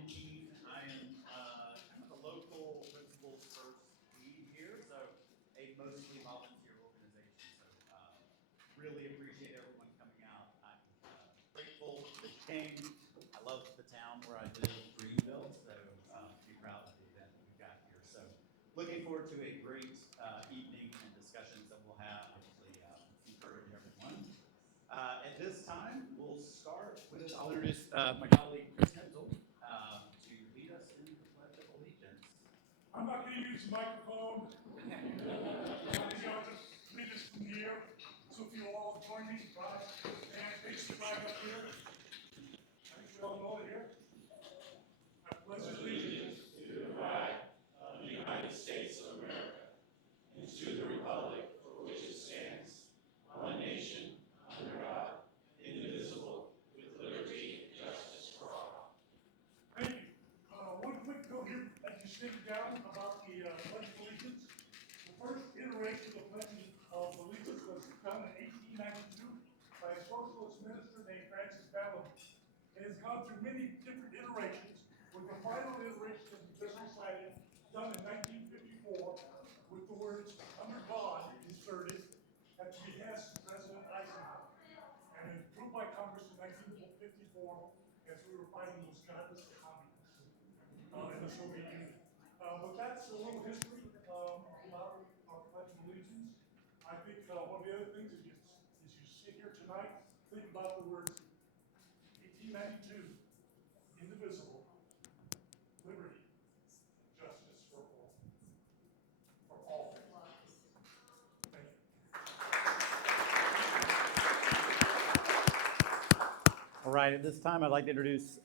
am Keith. I am kind of the local principals first lead here, so a mostly volunteer organization. So really appreciate everyone coming out. I'm grateful that you came. I love the town where I live, Greenville, so be proud of the event that we've got here. So looking forward to a great evening and discussions that we'll have. Hopefully encourage everyone. At this time, we'll start with, I'll introduce my colleague Chris Hensel to lead us in the Pledge of Allegiance. I'm not going to use the microphone. I'll just read this from here. So if you all join me, rise and face the flag up here. I think we all know it here. I pledge allegiance to the flag of the United States of America and to the republic for which it stands, one nation, under God, indivisible, with liberty and justice for all. Thank you. One quick note here, as you think down about the Pledge of Allegiance. The first iteration of the Pledge of Allegiance was done in 1892 by a socialist minister named Francis Bellamy. It has gone through many different iterations, with the final iteration that we just recited, done in 1954, with the words "under God" inserted at the behest of President Eisenhower. And it was approved by Congress in 1954 as we were fighting those godless communists in the Soviet Union. But that's a little history about our Pledge of Allegiance. I think one of the other things is you sit here tonight, think about the words 1892, indivisible, liberty, justice for all. For all. Thank you. All right, at this time, I'd like to introduce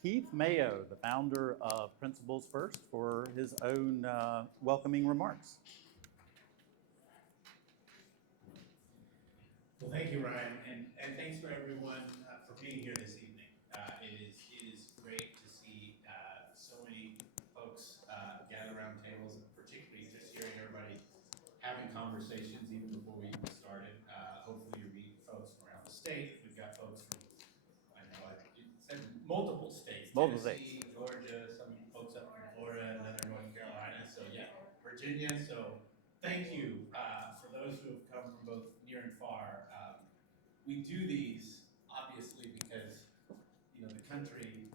Keith Mayo, the founder of Principals First, for his own welcoming remarks. Well, thank you, Ryan, and thanks for everyone for being here this evening. It is great to see so many folks gather around tables, and particularly just hearing everybody having conversations even before we even started. Hopefully you're meeting folks from around the state. We've got folks from, I know I said multiple states. Multiple Tennessee, states. Georgia, some folks up from Florida, another North Carolina, so yeah, Virginia, so thank you for those who have come from both near and far. We do these obviously because the country.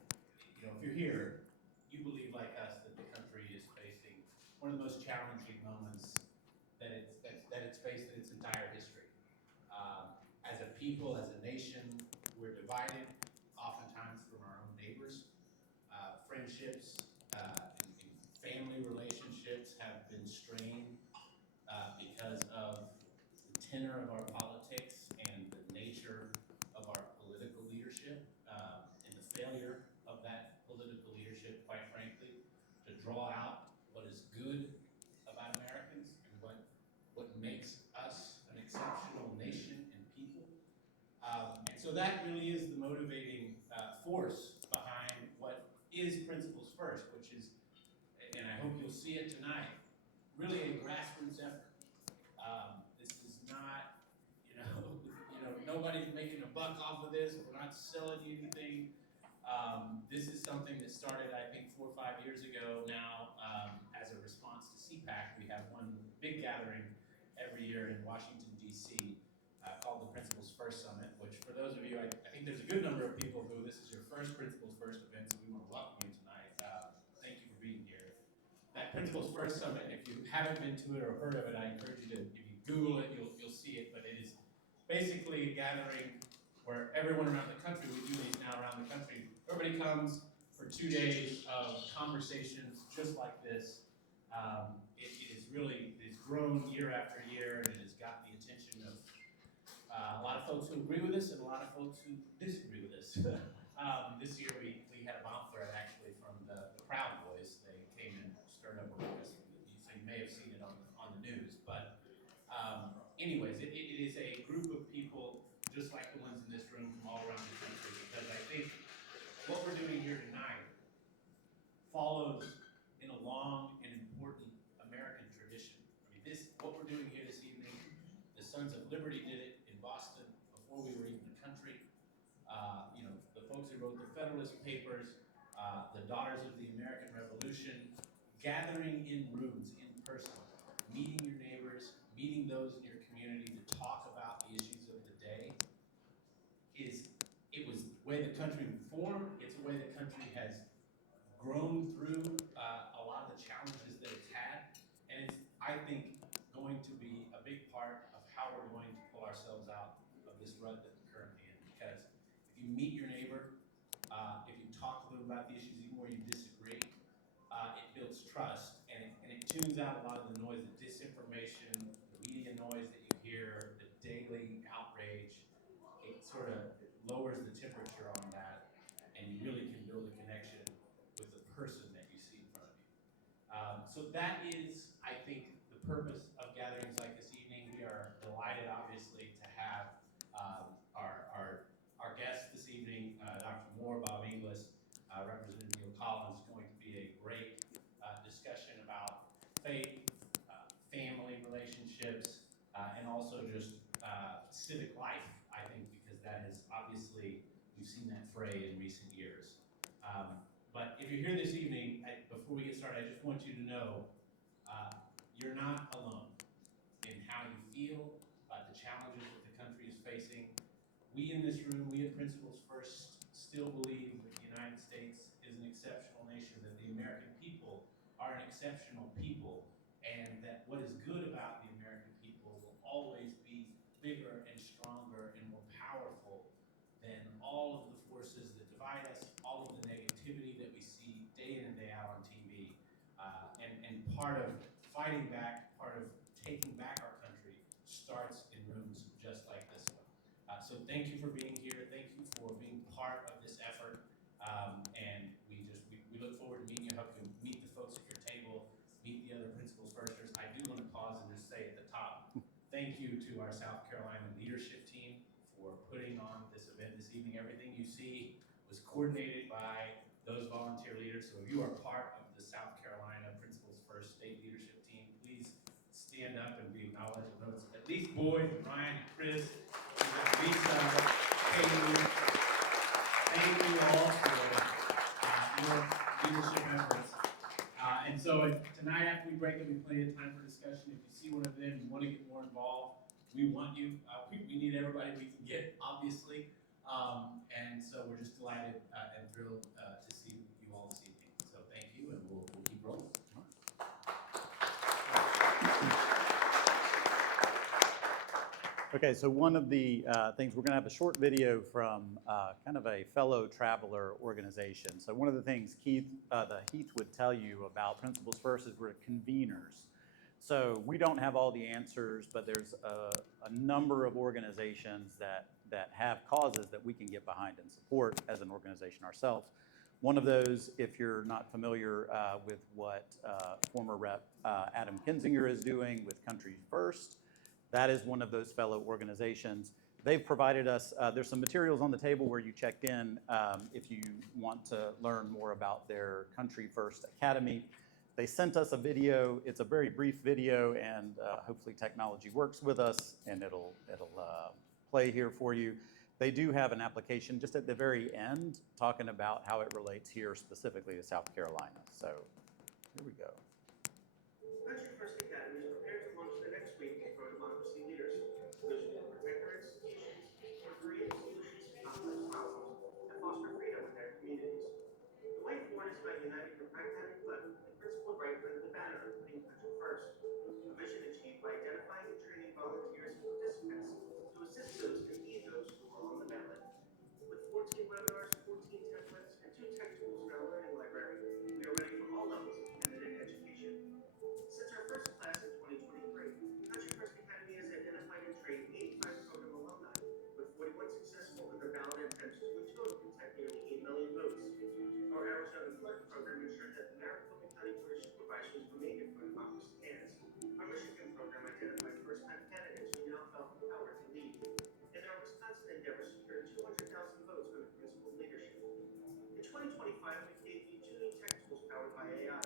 If you're here, you believe like us that the country is facing one of the most challenging moments that it's faced in its entire history. As a people, as a nation, we're divided, oftentimes from our own neighbors. Friendships and family relationships have been strained because of the tenor of our politics and the nature of our political leadership, and the failure of that political leadership, quite frankly, to draw out what is good about Americans and what makes us an exceptional nation and people. And so that really is the motivating force behind what is Principals First, which is, and I hope you'll see it tonight, really a grassroots effort. This is not, nobody's making a buck off of this. We're not selling you anything. This is something that started, I think, 4 or 5 years ago now as a response to CPAC. We have one big gathering every year in Washington, D.C. Called the Principals First Summit, which for those of you, I think there's a good number of people who this is your first Principals First event, so we want to welcome you tonight. Thank you for being here. That Principals First Summit, if you haven't been to it or heard of it, I encourage you to, if you Google it, you'll see it, but it is basically a gathering where everyone around the country, we do these now around the country, everybody comes for 2 days of conversations just like this. It's grown year after year, and it has got the attention of a lot of folks who agree with us and a lot of folks who disagree with us. This year we had a bomb threat actually from the Proud Boys. They came and stirred up a ruckus. So you may have seen it on the news. But anyways, it is a group of people just like the ones in this room from all around the country, because I think what we're doing here tonight follows in a long and important American tradition. I mean, what we're doing here this evening, the Sons of Liberty did it in Boston before we were even a country. The folks who wrote the Federalist Papers the Daughters of the American Revolution, gathering in rooms, in person, meeting your neighbors, meeting those in your community to talk about the issues of the day it was the way the country was formed, it's the way the country has grown through a lot of the challenges that it's had, and it's, I think, going to be a big part of how we're going to pull ourselves out of this rut that we're currently in. Because if you meet your neighbor, if you talk to them about the issues, even where you disagree, it builds trust, and it tunes out a lot of the noise, the disinformation, the media noise that you hear, the daily outrage. It sort of lowers the temperature on that, and you really can build a connection with the person that you see in front of you. So that is, I think, the purpose of gatherings like this evening. We are delighted, obviously, to have our guest this evening, Dr. Moore, Bob Inglis, Representative Neil Collins, is going to be a great discussion about faith, family relationships, and also just civic life, I think, because that is obviously, we've seen that fray in recent years. But if you're here this evening, before we get started, I just want you to know you're not alone in how you feel about the challenges that the country is facing. We in this room, we at Principles First, still believe that the United States is an exceptional nation, that the American people are an exceptional people, and that what is good about the American people will always be bigger and stronger and more powerful than all of the forces that divide us, all of the negativity that we see day in and day out on TV. And part of fighting back, part of taking back our country starts in rooms just like this one. So thank you for being here. Thank you for being part of this effort. And we look forward to meeting you. Hope you meet the folks at your table, meet the other Principles Firsters. I do want to pause and just say at the top, thank you to our South Carolina leadership team for putting on this event this evening. Everything you see was coordinated by those volunteer leaders. So if you are part of the South Carolina Principles First State Leadership Team, please stand up and be acknowledged. I know it's at least boys, and Ryan and Chris, and Lisa, Katie. Thank you all for your leadership efforts. And so tonight, after we break, there'll be plenty of time for discussion. If you see one of them, you want to get more involved, we want you. We need everybody we can get, obviously. And so we're just delighted and thrilled to see you all this evening. So thank you, and we'll keep rolling. Okay, so one of the things, we're going to have a short video from kind of a fellow traveler organization. So one of the things Heath would tell you about Principles First is we're conveners. So we don't have all the answers, but there's a number of organizations that have causes that we can get behind and support as an organization ourselves. One of those, if you're not familiar with what former Rep. Adam Kinzinger is doing with Country First, that is one of those fellow organizations. They've provided us, there's some materials on the table where you checked in if you want to learn more about their Country First Academy. They sent us a video. It's a very brief video, and hopefully technology works with us, and it'll play here for you. They do have an application just at the very end talking about how it relates here specifically to South Carolina. So here we go. Country First Academy is prepared to launch the next week of pro-democracy leaders, those who will protect our institutions, work for solutions to complex problems, and foster freedom in their communities. The way forward is by uniting the pragmatic left with the principled right under the banner of putting country first, a mission achieved by identifying and training volunteers and participants to assist those and lead those who are on the ballot. With 14 webinars, 14 templates, and 2 tech tools in our learning library, we are ready for all levels of candidate education. Since our first class in 2023, Country First Academy has identified and trained 85 program alumni, with 41 successful in their ballot attempts to in total protect nearly 8 million votes. Our Arizona Clerk program ensured that the Maricopa County Board of Supervisors remained in pro-democracy hands. Our Michigan program identified first-time candidates who now felt empowered to lead. And our Wisconsin endeavor secured 200,000 votes under principled leadership. In 2025, we debuted 2 new tech tools powered by AI.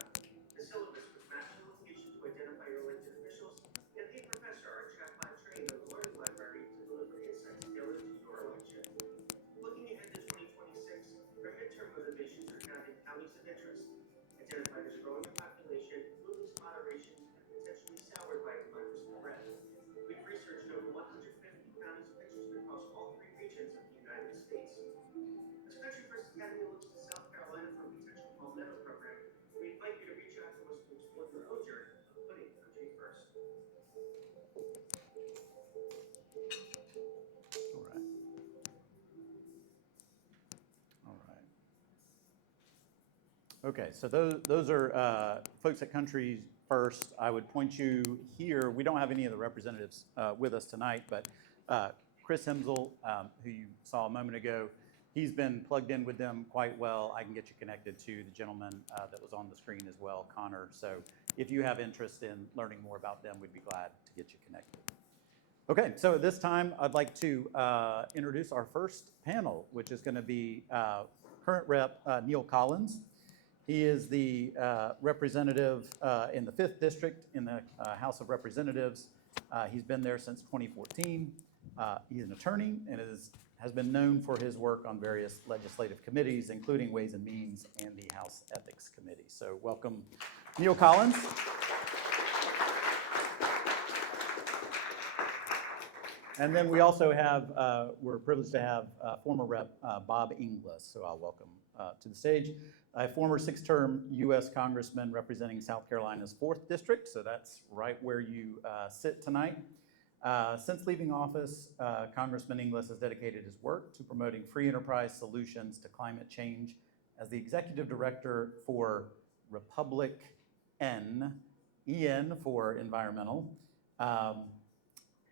The syllabus with maps and location to identify your elected officials, and Hey Professor, our chatbot trained on the learning library to deliver insights tailored to your election. Looking ahead to 2026, our midterm motivations are found in Okay, so those are folks at Country First. I would point you here. We don't have any of the representatives with us tonight, but Chris Hemsel, who you saw a moment ago, he's been plugged in with them quite well. I can get you connected to the gentleman that was on the screen as well, Connor. So if you have interest in learning more about them, we'd be glad to get you connected. Okay, so at this time, I'd like to introduce our first panel, which is going to be current Rep. Neil Collins. He is the representative in the 5th District in the House of Representatives. He's been there since 2014. He's an attorney and has been known for his work on various legislative committees, including Ways and Means and the House Ethics Committee. So welcome, Neil Collins. And then we also have, we're privileged to have former Rep. Bob Inglis, so I'll welcome to the stage. A former 6-term U.S. Congressman representing South Carolina's 4th District, so that's right where you sit tonight. Since leaving office, Congressman Inglis has dedicated his work to promoting free enterprise solutions to climate change as the Executive Director for Republic EN for environmental.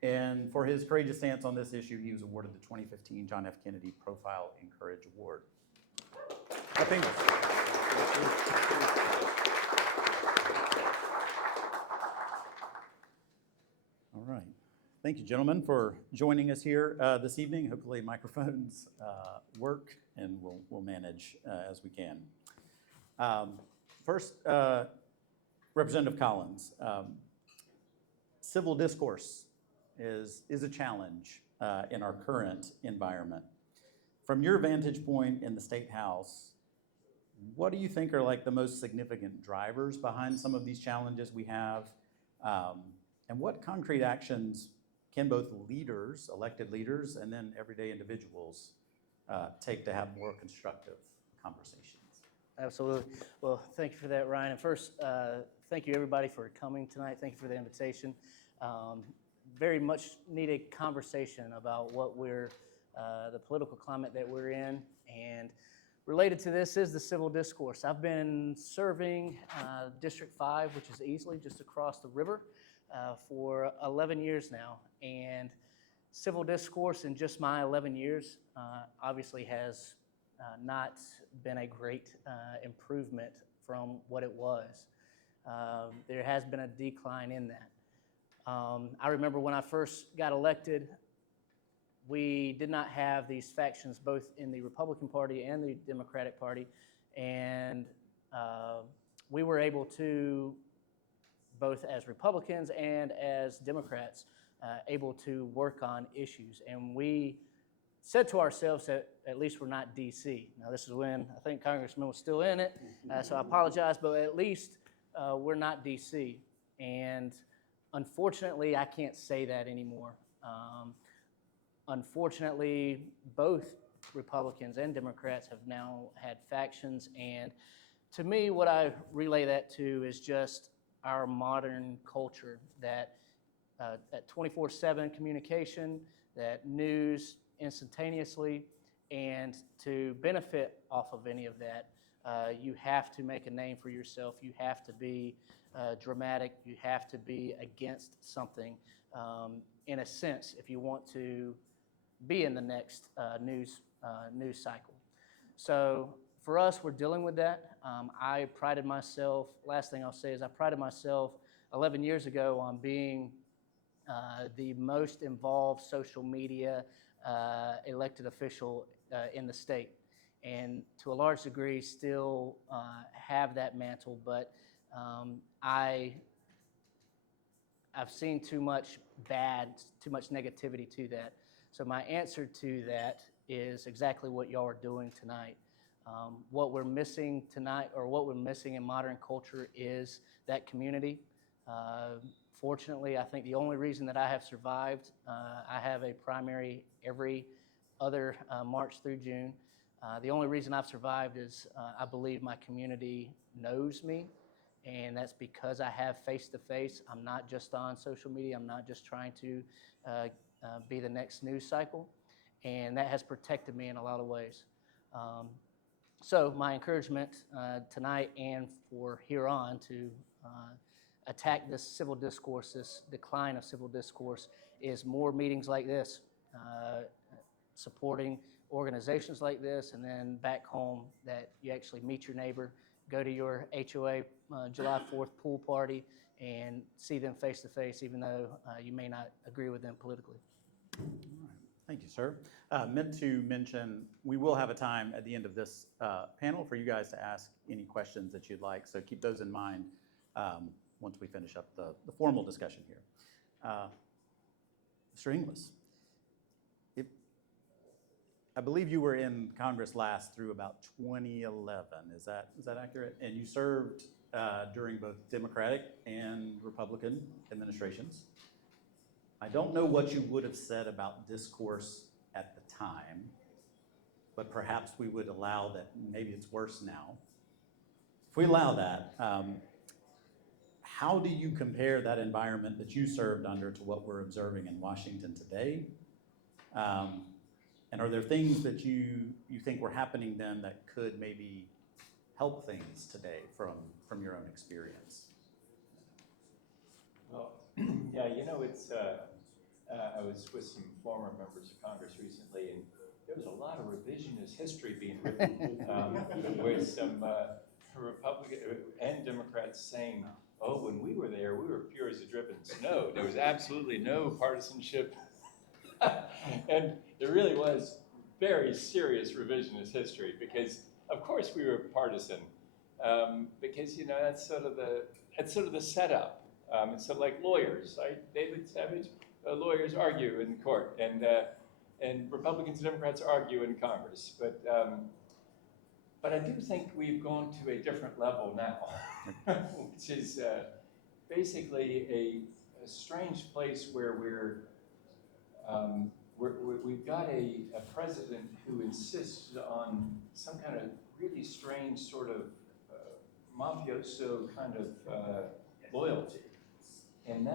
And for his courageous stance on this issue, he was awarded the 2015 John F. Kennedy Profile and Courage Award. All right. Thank you, gentlemen, for joining us here this evening. Hopefully microphones work, and we'll manage as we can. First, Representative Collins, civil discourse is a challenge in our current environment. From your vantage point in the State House, what do you think are like the most significant drivers behind some of these challenges we have? And what concrete actions can both leaders, elected leaders, and then everyday individuals take to have more constructive conversations? Absolutely. Well, thank you for that, Ryan. And first, thank you everybody for coming tonight. Thank you for the invitation. Very much needed conversation about what the political climate that we're in. And related to this is the civil discourse. I've been serving District 5, which is easily just across the river, for 11 years now. And civil discourse in just my 11 years obviously has not been a great improvement from what it was. There has been a decline in that. I remember when I first got elected, we did not have these factions both in the Republican Party and the Democratic Party, and we were able to, both as Republicans and as Democrats, able to work on issues. And we said to ourselves that at least we're not DC. Now this is when I think Congressman was still in it, so I apologize, but at least we're not DC. And unfortunately, I can't say that anymore. Unfortunately, both Republicans and Democrats have now had factions, and to me, what I relay that to is just our modern culture, that 24/7 communication, that news instantaneously, and to benefit off of any of that, you have to make a name for yourself. You have to be dramatic. You have to be against something, in a sense, if you want to be in the next news cycle. So for us, we're dealing with that. I prided myself, last thing I'll say is I prided myself 11 years ago on being the most involved social media elected official in the state. And to a large degree still have that mantle, but I've seen too much negativity to that. So my answer to that is exactly what y'all are doing tonight. What we're missing tonight, or what we're missing in modern culture, is that community. Fortunately, I think the only reason that I have survived, I have a primary every other March through June. The only reason I've survived is I believe my community knows me, and that's because I have face-to-face. I'm not just on social media. I'm not just trying to be the next news cycle, and that has protected me in a lot of ways. So my encouragement tonight and for here on to attack this civil discourse, this decline of civil discourse, is more meetings like this, supporting organizations like this, and then back home that you actually meet your neighbor, go to your HOA July 4th pool party, and see them face to face, even though you may not agree with them politically. All right. Thank you, sir. Meant to mention, we will have a time at the end of this panel for you guys to ask any questions that you'd like, so keep those in mind once we finish up the formal discussion here. Mr. Inglis, I believe you were in Congress last through about 2011. Is that accurate? And you served during both Democratic and Republican administrations. I don't know what you would have said about discourse at the time, but perhaps we would allow that. Maybe it's worse now. If we allow that, how do you compare that environment that you served under to what we're observing in Washington today? And are there things that you think were happening then that could maybe help things today from your own experience? Well, yeah, you know, it's, I was with some former members of Congress recently, and there was a lot of revisionist history being written with some Republican and Democrats saying, oh, when we were there, we were pure as a driven snow. There was absolutely no partisanship. And there really was very serious revisionist history because, of course, we were partisan because, you know, that's sort of the setup. It's sort of like lawyers, right? David Savage, lawyers argue in court, and Republicans and Democrats argue in Congress. But I do think we've gone to a different level now, which is basically a strange place where we've got a president who insists on some kind of really strange sort of mafioso kind of loyalty. And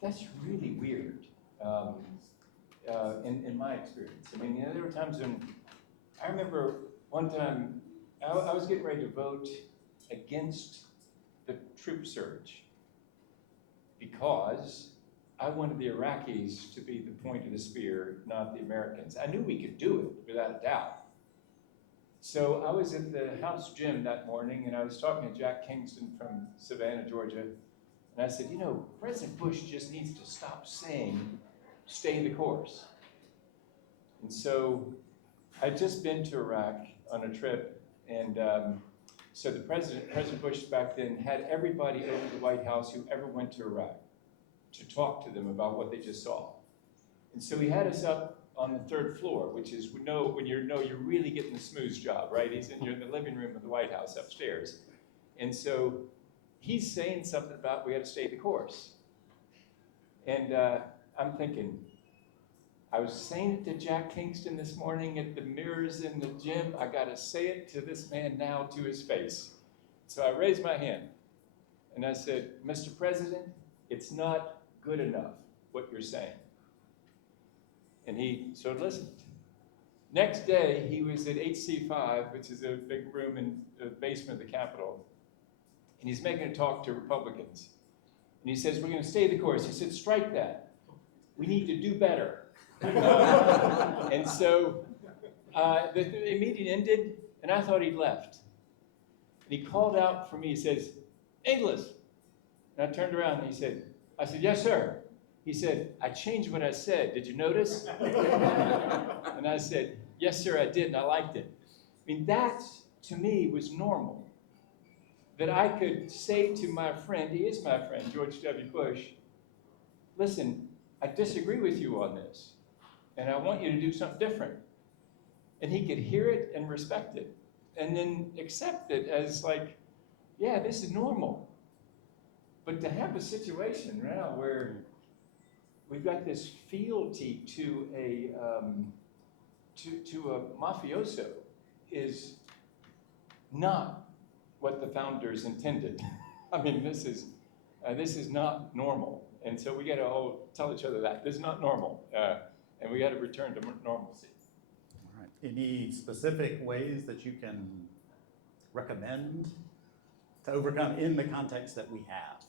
that's really weird in my experience. I mean, you know, there were times when, I remember one time, I was getting ready to vote against the troop surge because I wanted the Iraqis to be the point of the spear, not the Americans. I knew we could do it, without a doubt. So I was at the House gym that morning, and I was talking to Jack Kingston from Savannah, Georgia, and I said, you know, President Bush just needs to stop saying, stay the course. And so I'd just been to Iraq on a trip, and so President Bush back then had everybody over the White House who ever went to Iraq to talk to them about what they just saw. And so he had us up on the 3rd floor, which is when you're really getting the smooth job, right? You're in the living room of the White House upstairs. And so he's saying something about we got to stay the course. And I'm thinking, I was saying it to Jack Kingston this morning at the mirrors in the gym. I got to say it to this man now to his face. So I raised my hand and I said, Mr. President, it's not good enough what you're saying. And he sort of listened. Next day, he was at HC5, which is a big room in the basement of the Capitol, and he's making a talk to Republicans. And he says, we're going to stay the course. He said, strike that. We need to do better. And so the meeting ended, and I thought he'd left. And he called out for me. He says, Inglis. And I turned around, and I said, yes, sir. He said, I changed what I said. Did you notice? And I said, yes, sir, I did, and I liked it. I mean, that, to me, was normal. That I could say to my friend, he is my friend, George W. Bush, listen, I disagree with you on this, and I want you to do something different. And he could hear it and respect it, and then accept it as like, yeah, this is normal. But to have a situation now where we've got this fealty to a mafioso is not what the founders intended. I mean, this is not normal, and so we got to all tell each other that this is not normal, and we got to return to normalcy. All right. Any specific ways that you can recommend to overcome in the context that we have?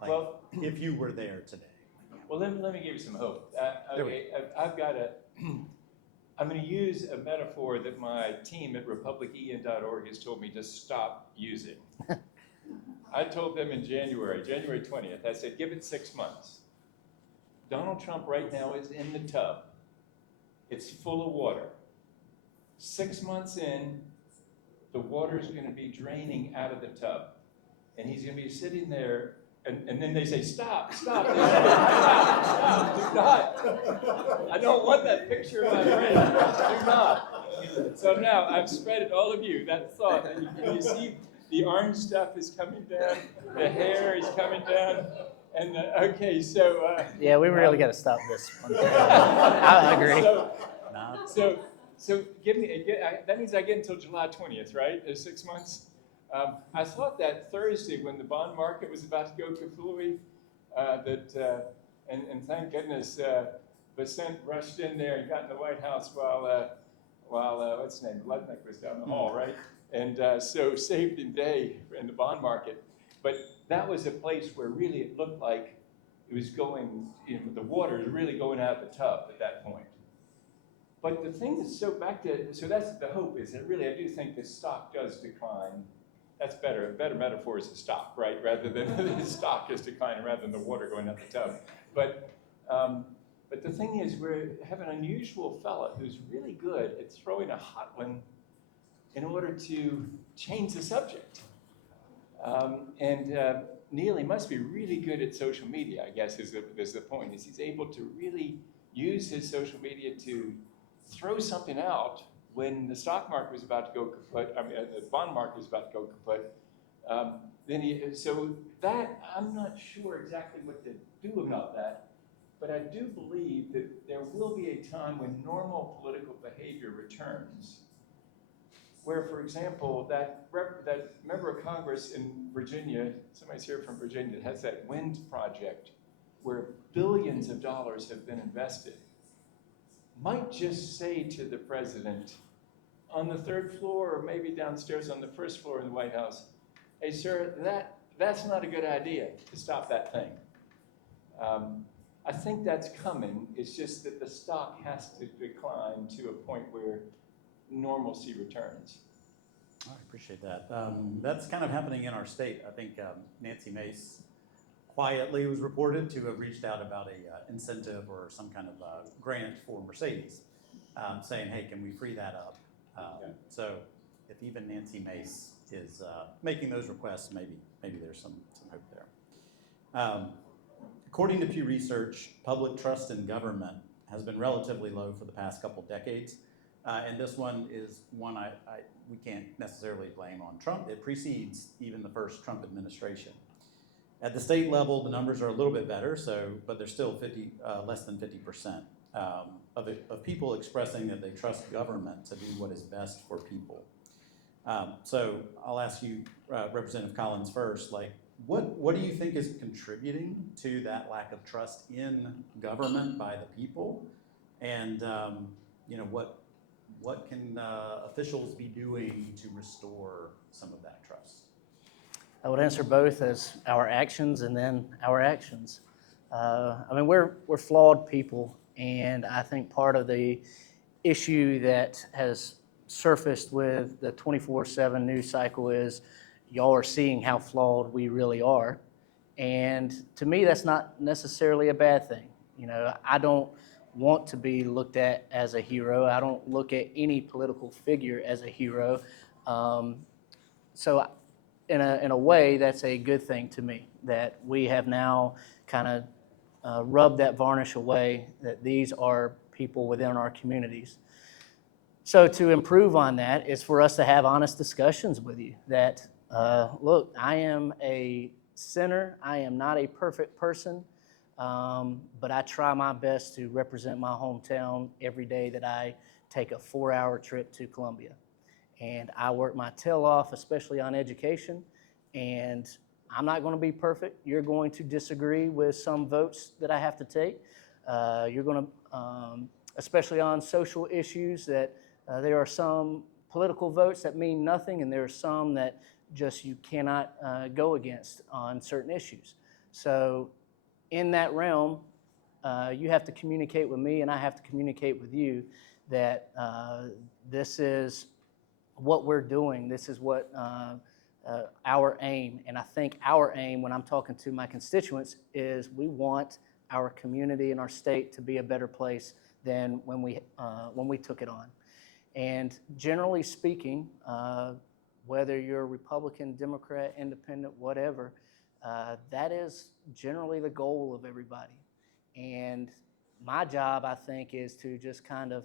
Like, Well- if you were there today. Well, let me give you some hope. There we Okay, I've got I'm going to use a metaphor that my team at republician.org has told me to stop using. I told them in January 20th, I said, give it 6 months. Donald Trump right now is in the tub. It's full of water. 6 months in, the water is going to be draining out of the tub. And he's going to be sitting there, and then they say, stop. Stop. Do not. I don't want that picture in my brain. Do not. So now I've spread it, all of you, that thought. And you see the orange stuff is coming down, the hair is coming down. And okay, so. Yeah, we really got to stop this one. I agree. So give me, that means I get until July 20th, right? 6 months. I thought that Thursday when the bond market was about to go kafooey, and thank goodness Basant rushed in there and got in the White House while what's his name, Lutnick was down the hall, right? And so saved the day in the bond market. But that was a place where really it looked like it was going, the water is really going out of the tub at that point. But the thing is, so that's the hope is that really I do think the stock does decline. That's better. A better metaphor is the stock, right? Rather than the stock is declining rather than the water going out the tub. But the thing is, we have an unusual fella who's really good at throwing a hot one in order to change the subject. Neil, he must be really good at social media, I guess is the point, is he's able to really use his social media to throw something out when the stock market was about to go kaput, the bond market was about to go kaput. So that, I'm not sure exactly what to do about that, but I do believe that there will be a time when normal political behavior returns, where, for example, that member of Congress in Virginia, somebody's here from Virginia, that has that wind project where billions of dollars have been invested, might just say to the president on the 3rd floor or maybe downstairs on the 1st floor in the White House, hey, sir, that's not a good idea to stop that thing. I think that's coming. It's just that the stock has to decline to a point where normalcy returns. I appreciate that. That's kind of happening in our state. I think Nancy Mace quietly was reported to have reached out about a incentive or some kind of grant for Mercedes, saying, hey, can we free that up? So if even Nancy Mace is making those requests, maybe there's some hope there. According to Pew Research, public trust in government has been relatively low for the past couple decades. And this one is one we can't necessarily blame on Trump. It precedes even the first Trump administration. At the state level, the numbers are a little bit better, but they're still less than 50% of people expressing that they trust government to do what is best for people. So I'll ask you, Representative Collins, first. What do you think is contributing to that lack of trust in government by the people, and what can officials be doing to restore some of that trust? I would answer both as our actions and then our actions. We're flawed people, and I think part of the issue that has surfaced with the 24/7 news cycle is y'all are seeing how flawed we really are. And to me, that's not necessarily a bad thing. I don't want to be looked at as a hero. I don't look at any political figure as a hero. So in a way, that's a good thing to me, that we have now kind of rubbed that varnish away, that these are people within our communities. So to improve on that is for us to have honest discussions with you that, look, I am a sinner. I am not a perfect person, but I try my best to represent my hometown every day that I take a 4-hour trip to Columbia. And I work my tail off, especially on education, and I'm not going to be perfect. You're going to disagree with some votes that I have to take. You're going to, especially on social issues that There are some political votes that mean nothing, and there are some that just you cannot go against on certain issues. So in that realm, you have to communicate with me, and I have to communicate with you that this is what we're doing. This is what our aim. And I think our aim, when I'm talking to my constituents, is we want our community and our state to be a better place than when we took it on. And generally speaking, whether you're Republican, Democrat, Independent, whatever, that is generally the goal of everybody. And my job, I think, is to just kind of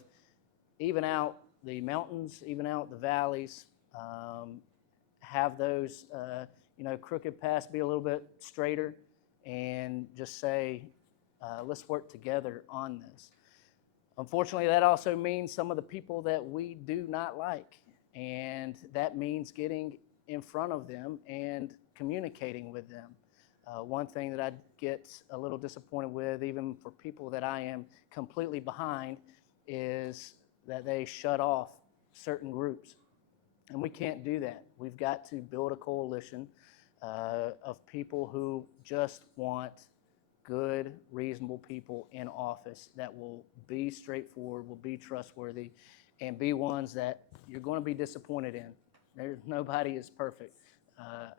even out the mountains, even out the valleys, have those, crooked paths be a little bit straighter, and just say, let's work together on this. Unfortunately, that also means some of the people that we do not like, and that means getting in front of them and communicating with them. One thing that I get a little disappointed with, even for people that I am completely behind, is that they shut off certain groups. And we can't do that. We've got to build a coalition of people who just want good, reasonable people in office that will be straightforward, will be trustworthy, and be ones that you're going to be disappointed in. Nobody is perfect.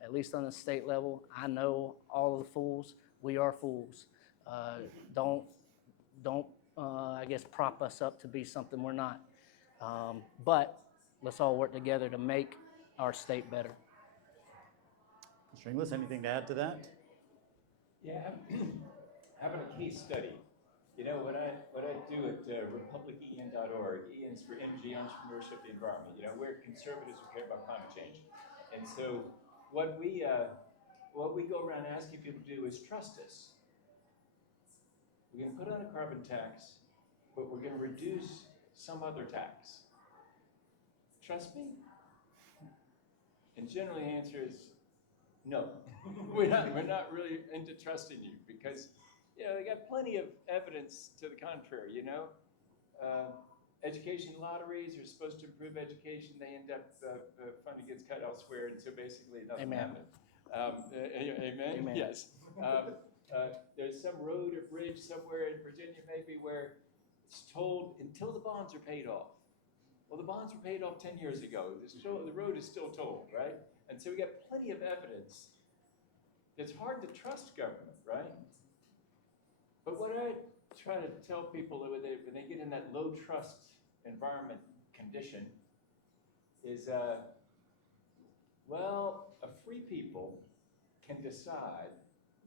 At least on the state level, I know all of the fools. We are fools. Don't I guess, prop us up to be something we're not. But let's all work together to make our state better. Mr. Inglis, anything to add to that? Yeah, how about a case study? You know, what I do at republicen.org, Ian's for energy, entrepreneurship, the environment. You know, we're conservatives who care about climate change. And so what we go around asking people to do is trust us. We're going to put on a carbon tax, but we're going to reduce some other tax. Trust me? And generally the answer is no. we're not really into trusting you because, you know, they got plenty of evidence to the contrary, you know. Education lotteries are supposed to improve education. They end up, funding gets cut elsewhere, and so basically nothing happened. Amen? Amen. Yes. There's some road or bridge somewhere in Virginia maybe where it's told until the bonds are paid off. Well, the bonds were paid off 10 years ago. The road is still tolled, right? And so we got plenty of evidence. It's hard to trust government, right? But what I try to tell people when they get in that low trust environment condition is, well, a free people can decide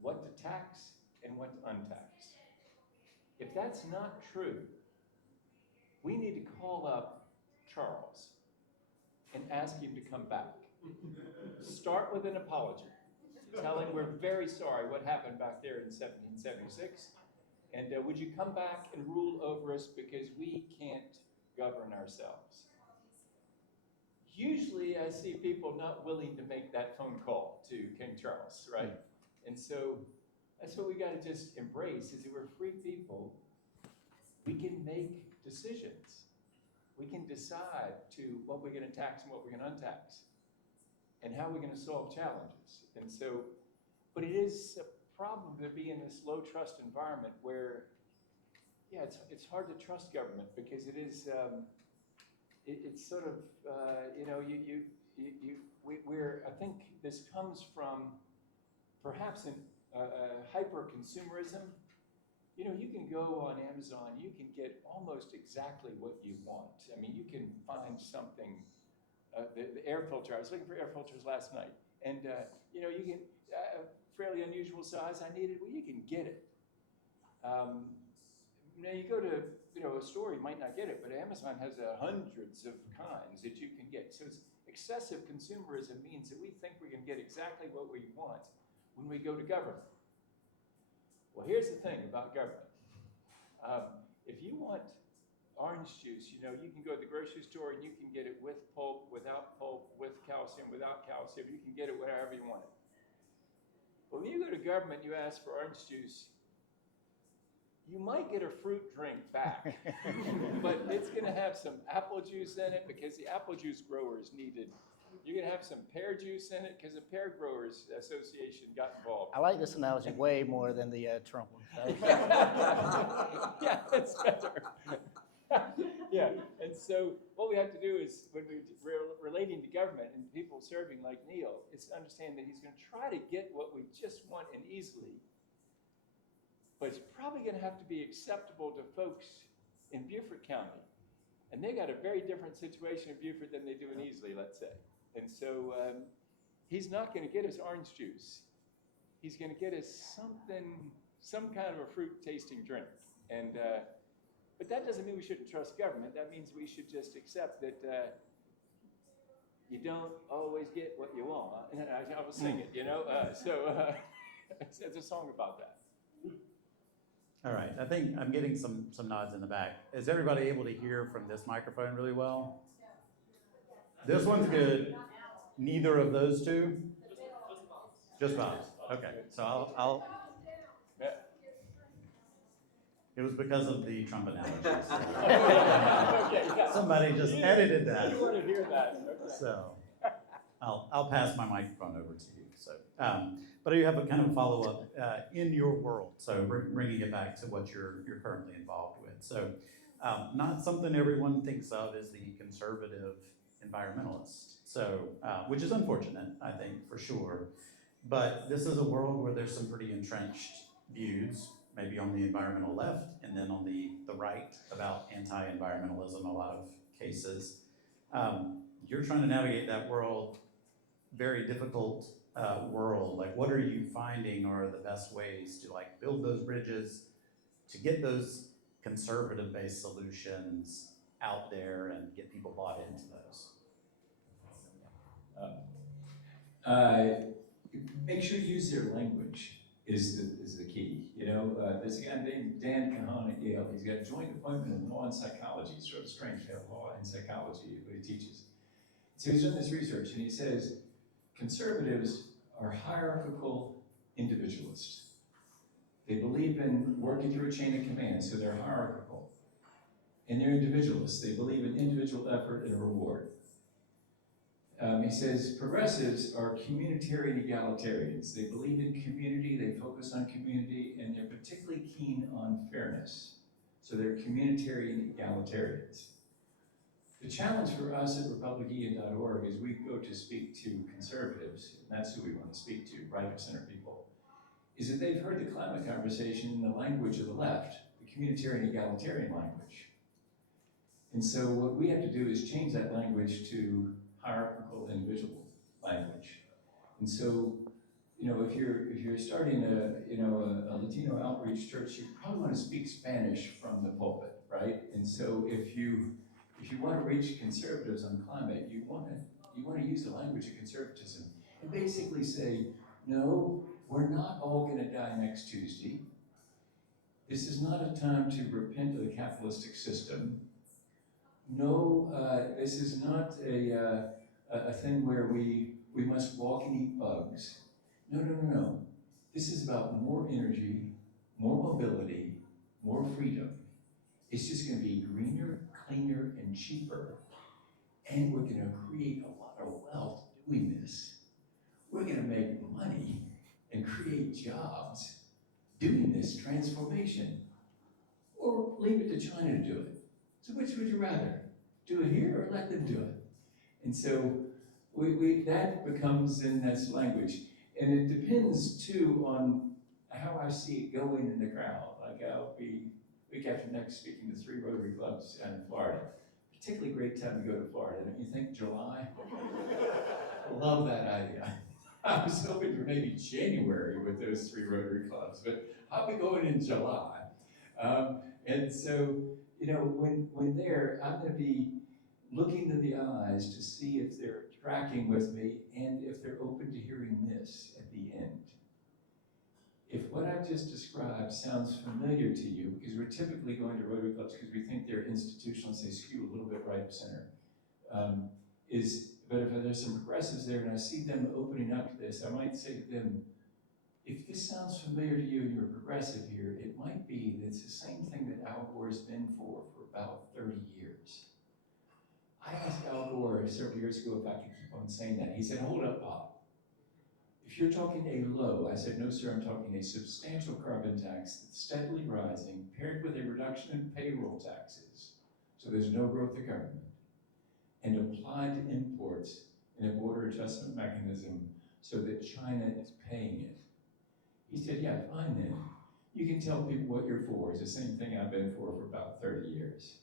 what to tax and what to untax. If that's not true, we need to call up Charles and ask him to come back. Start with an apology. Tell him we're very sorry what happened back there in 1776. And would you come back and rule over us because we can't govern ourselves? Usually I see people not willing to make that phone call to King Charles, right? And so that's what we got to just embrace, is that we're free people. We can make decisions. We can decide to what we're going to tax and what we're going to untax and how we're going to solve challenges. And so, but it is a problem to be in this low trust environment where, yeah, it's hard to trust government because it is, it's sort of, we're, I think this comes from perhaps hyper consumerism. You know, you can go on Amazon, you can get almost exactly what you want. I mean, you can find something, the air filter, I was looking for air filters last night, and you know, you can, fairly unusual size, I needed, well, you can get it. Now you go to, you know, a store, you might not get it, but Amazon has hundreds of kinds that you can get. So it's excessive consumerism means that we think we're gonna get exactly what we want when we go to government. Well, here's the thing about government. If you want orange juice, you know, you can go to the grocery store and you can get it with pulp, without pulp, with calcium, without calcium. You can get it whatever you want it. But when you go to government, you ask for orange juice, you might get a fruit drink back, but it's going to have some apple juice in it because the apple juice growers needed. You're going to have some pear juice in it because the Pear Growers Association got involved. I like this analogy way more than the Trump one. Yeah, it's better. Yeah, and so what we have to do is, when we're relating to government and people serving like Neil, is to understand that he's going to try to get what we just want and easily, but it's probably going to have to be acceptable to folks in Beaufort County. And they got a very different situation in Beaufort than they do in Easley, let's say. And so he's not going to get us orange juice. He's going to get us some kind of a fruit tasting drink. And but that doesn't mean we shouldn't trust government. That means we should just accept that you don't always get what you want. And I will sing it, you know. It's a song about that. All right, I think I'm getting some nods in the back. Is everybody able to hear from this microphone really well? This one's good. Neither of those two? Just Bob's. Okay, so I'll. Yeah. It was because of the Trump analogies. Okay, yeah. Somebody just edited that. You want to hear that. Okay. So I'll pass my microphone over to you. So, but I do have a kind of follow-up in your world. So bringing it back to what you're currently involved with. So not something everyone thinks of as the conservative environmentalist. So which is unfortunate, I think, for sure. But this is a world where there's some pretty entrenched views, maybe on the environmental left and then on the right about anti-environmentalism, a lot of cases. You're trying to navigate that world, very difficult world. Like, what are you finding are the best ways to like build those bridges, to get those conservative-based solutions out there and get people bought into those? Make sure you use their language is the key. You know, there's a guy named Dan Kahan at Yale. He's got a joint appointment in law and psychology. It's sort of strange to have law and psychology, what he teaches. So he's done this research, and he says conservatives are hierarchical individualists. They believe in working through a chain of command, so they're hierarchical. And they're individualists. They believe in individual effort and reward. He says progressives are communitarian egalitarians. They believe in community, they focus on community, and they're particularly keen on fairness. So they're communitarian egalitarians. The challenge for us at republican.org is we go to speak to conservatives, and that's who we want to speak to, right of center people, is that they've heard the climate conversation in the language of the left, the communitarian egalitarian language. And so what we have to do is change that language to hierarchical individual language. And so, you know, if you're starting a Latino outreach church, you probably want to speak Spanish from the pulpit, right? And so if you want to reach conservatives on climate, you want to use the language of conservatism and basically say, no, we're not all going to die next Tuesday. This is not a time to repent of the capitalistic system. No, this is not a thing where we must walk and eat bugs. No. This is about more energy, more mobility, more freedom. It's just going to be greener, cleaner, and cheaper. And we're going to create a lot of wealth doing this. We're going to make money and create jobs doing this transformation. Or leave it to China to do it. So which would you rather? Do it here or let them do it? And so that becomes in this language. And it depends too on how I see it going in the crowd. Like I'll be week after next speaking to 3 Rotary clubs in Florida. Particularly great time to go to Florida. Don't you think July? Love that idea. I was hoping for maybe January with those 3 Rotary clubs, but I'll be going in July. And so, you know, when there, I'm going to be looking to the eyes to see if they're tracking with me and if they're open to hearing this at the end. If what I've just described sounds familiar to you, because we're typically going to Rotary clubs because we think they're institutional, they skew a little bit right of center, but if there's some progressives there and I see them opening up to this, I might say to them, if this sounds familiar to you and you're progressive here, it might be that it's the same thing that Al Gore's been for about 30 years. I asked Al Gore several years ago if I could keep on saying that. He said, hold up, Bob. If you're talking a low, I said, no, sir, I'm talking a substantial carbon tax that's steadily rising, paired with a reduction in payroll taxes, so there's no growth of government, and applied to imports in a border adjustment mechanism so that China is paying it. He said, yeah, fine then. You can tell people what you're for. It's the same thing I've been for about 30 years.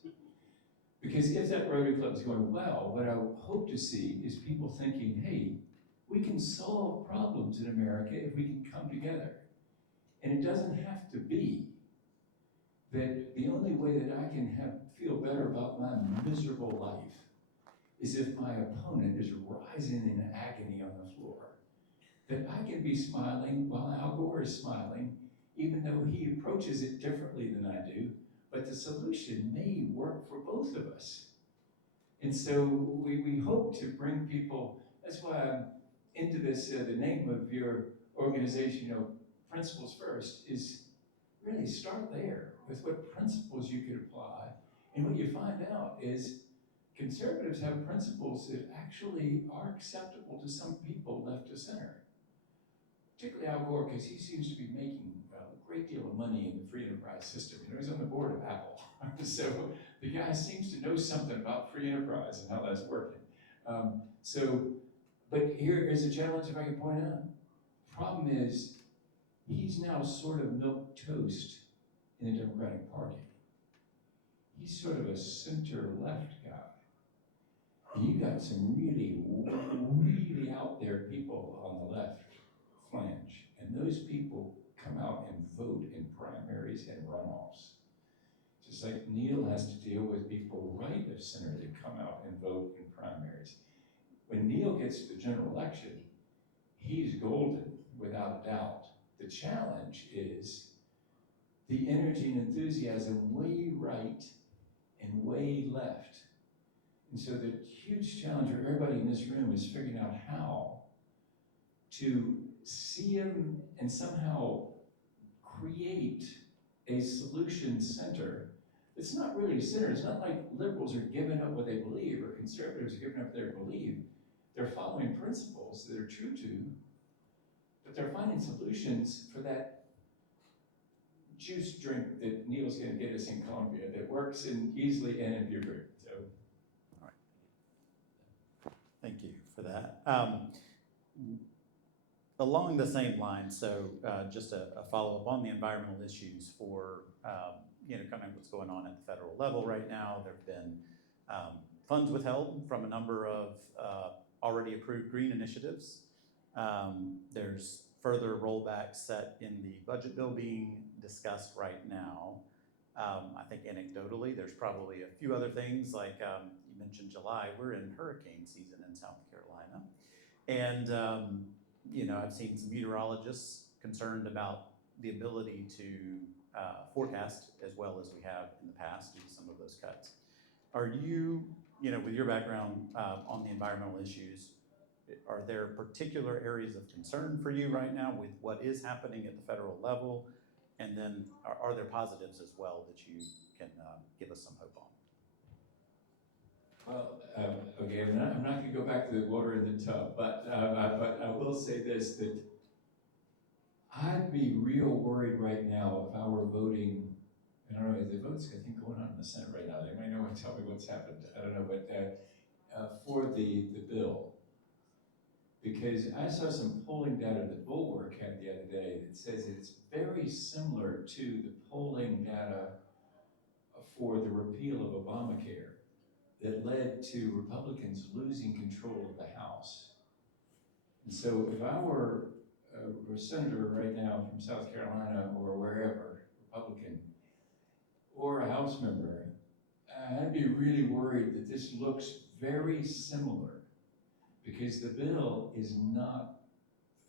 Because if that Rotary Club is going well, what I hope to see is people thinking, hey, we can solve problems in America if we can come together. And it doesn't have to be that the only way that I can feel better about my miserable life is if my opponent is rising in agony on the floor. That I can be smiling while Al Gore is smiling, even though he approaches it differently than I do, but the solution may work for both of us. And so we hope to bring people, that's why I'm into this, the name of your organization, Principles First, is really start there with what principles you could apply. And what you find out is conservatives have principles that actually are acceptable to some people left to center. Particularly Al Gore, because he seems to be making a great deal of money in the free enterprise system. He's on the board of Apple. So the guy seems to know something about free enterprise and how that's working. But here is a challenge if I can point out. Problem is, he's now sort of milk toast in the Democratic Party. He's sort of a center-left guy. And you got some really, really out there people on the left flange. And those people come out and vote in primaries and runoffs. Just like Neil has to deal with people right of center that come out and vote in primaries. When Neil gets to the general election, he's golden, without a doubt. The challenge is the energy and enthusiasm way right and way left. And so the huge challenge for everybody in this room is figuring out how to see them and somehow create a solution center. It's not really a center. It's not like liberals are giving up what they believe or conservatives are giving up their belief. They're following principles that are true to, but they're finding solutions for that juice drink that Neil's going to get us in Columbia that works easily and in Buford. So, all right. Thank you for that. Along the same line, so just a follow-up on the environmental issues for kind of what's going on at the federal level right now. There have been funds withheld from a number of already approved green initiatives. There's further rollback set in the budget bill being discussed right now. I think anecdotally, there's probably a few other things like you mentioned July, we're in hurricane season in South Carolina. And I've seen some meteorologists concerned about the ability to forecast as well as we have in the past due to some of those cuts. Are you, with your background on the environmental issues, are there particular areas of concern for you right now with what is happening at the federal level? And then are there positives as well that you can give us some hope on? Well, okay, I'm not going to go back to the water in the tub, but I will say this, that I'd be real worried right now if I were voting. I don't know, the votes I think going on in the Senate right now, they might know and tell me what's happened, I don't know, but for the bill. Because I saw some polling data that Bulwark had the other day that says that it's very similar to the polling data for the repeal of Obamacare that led to Republicans losing control of the House. And so if I were a senator right now from South Carolina or wherever, Republican, or a House member, I'd be really worried that this looks very similar because the bill is not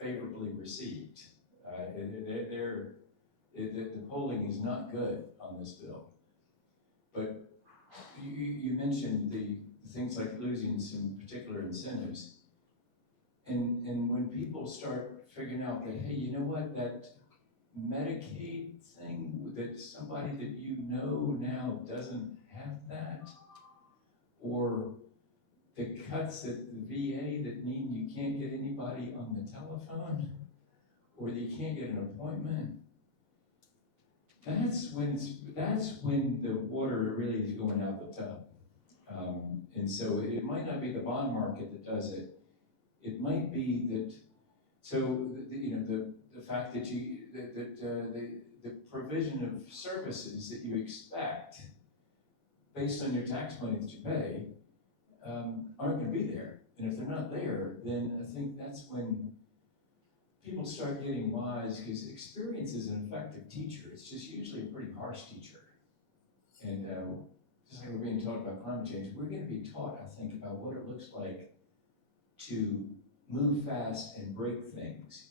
favorably received. The polling is not good on this bill. But you mentioned the things like losing some particular incentives. And when people start figuring out that, hey, you know what, that Medicaid thing, that somebody that you know now doesn't have that, or the cuts at the VA that mean you can't get anybody on the telephone, or that you can't get an appointment, that's when the water really is going out the tub. And so it might not be the bond market that does it. It might be that, so the fact that the provision of services that you expect based on your tax money that you pay aren't going to be there. And if they're not there, then I think that's when people start getting wise, because experience is an effective teacher. It's just usually a pretty harsh teacher. And just like we're being taught about climate change, we're going to be taught, I think, about what it looks like to move fast and break things.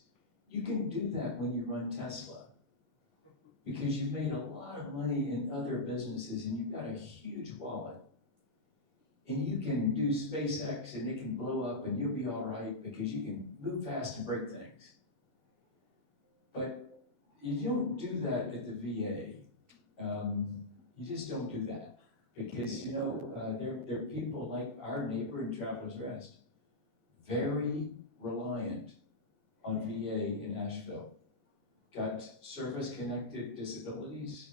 You can do that when you run Tesla, because you've made a lot of money in other businesses and you've got a huge wallet. And you can do SpaceX and it can blow up and you'll be all right because you can move fast and break things. But you don't do that at the VA. You just don't do that. Because, there are people like our neighbor in Travelers Rest, very reliant on VA in Asheville. Got service-connected disabilities,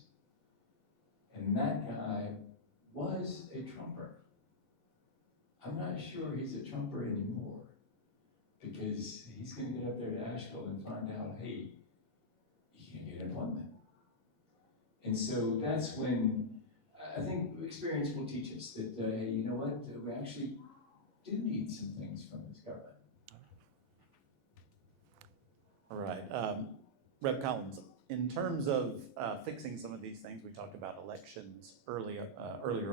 and that guy was a Trumper. I'm not sure he's a Trumper anymore, because he's going to get up there to Asheville and find out, hey, you can't get an appointment. And so that's when I think experience will teach us that, hey, you know what, we actually do need some things from this government. All right, Rep. Collins, in terms of fixing some of these things, we talked about elections earlier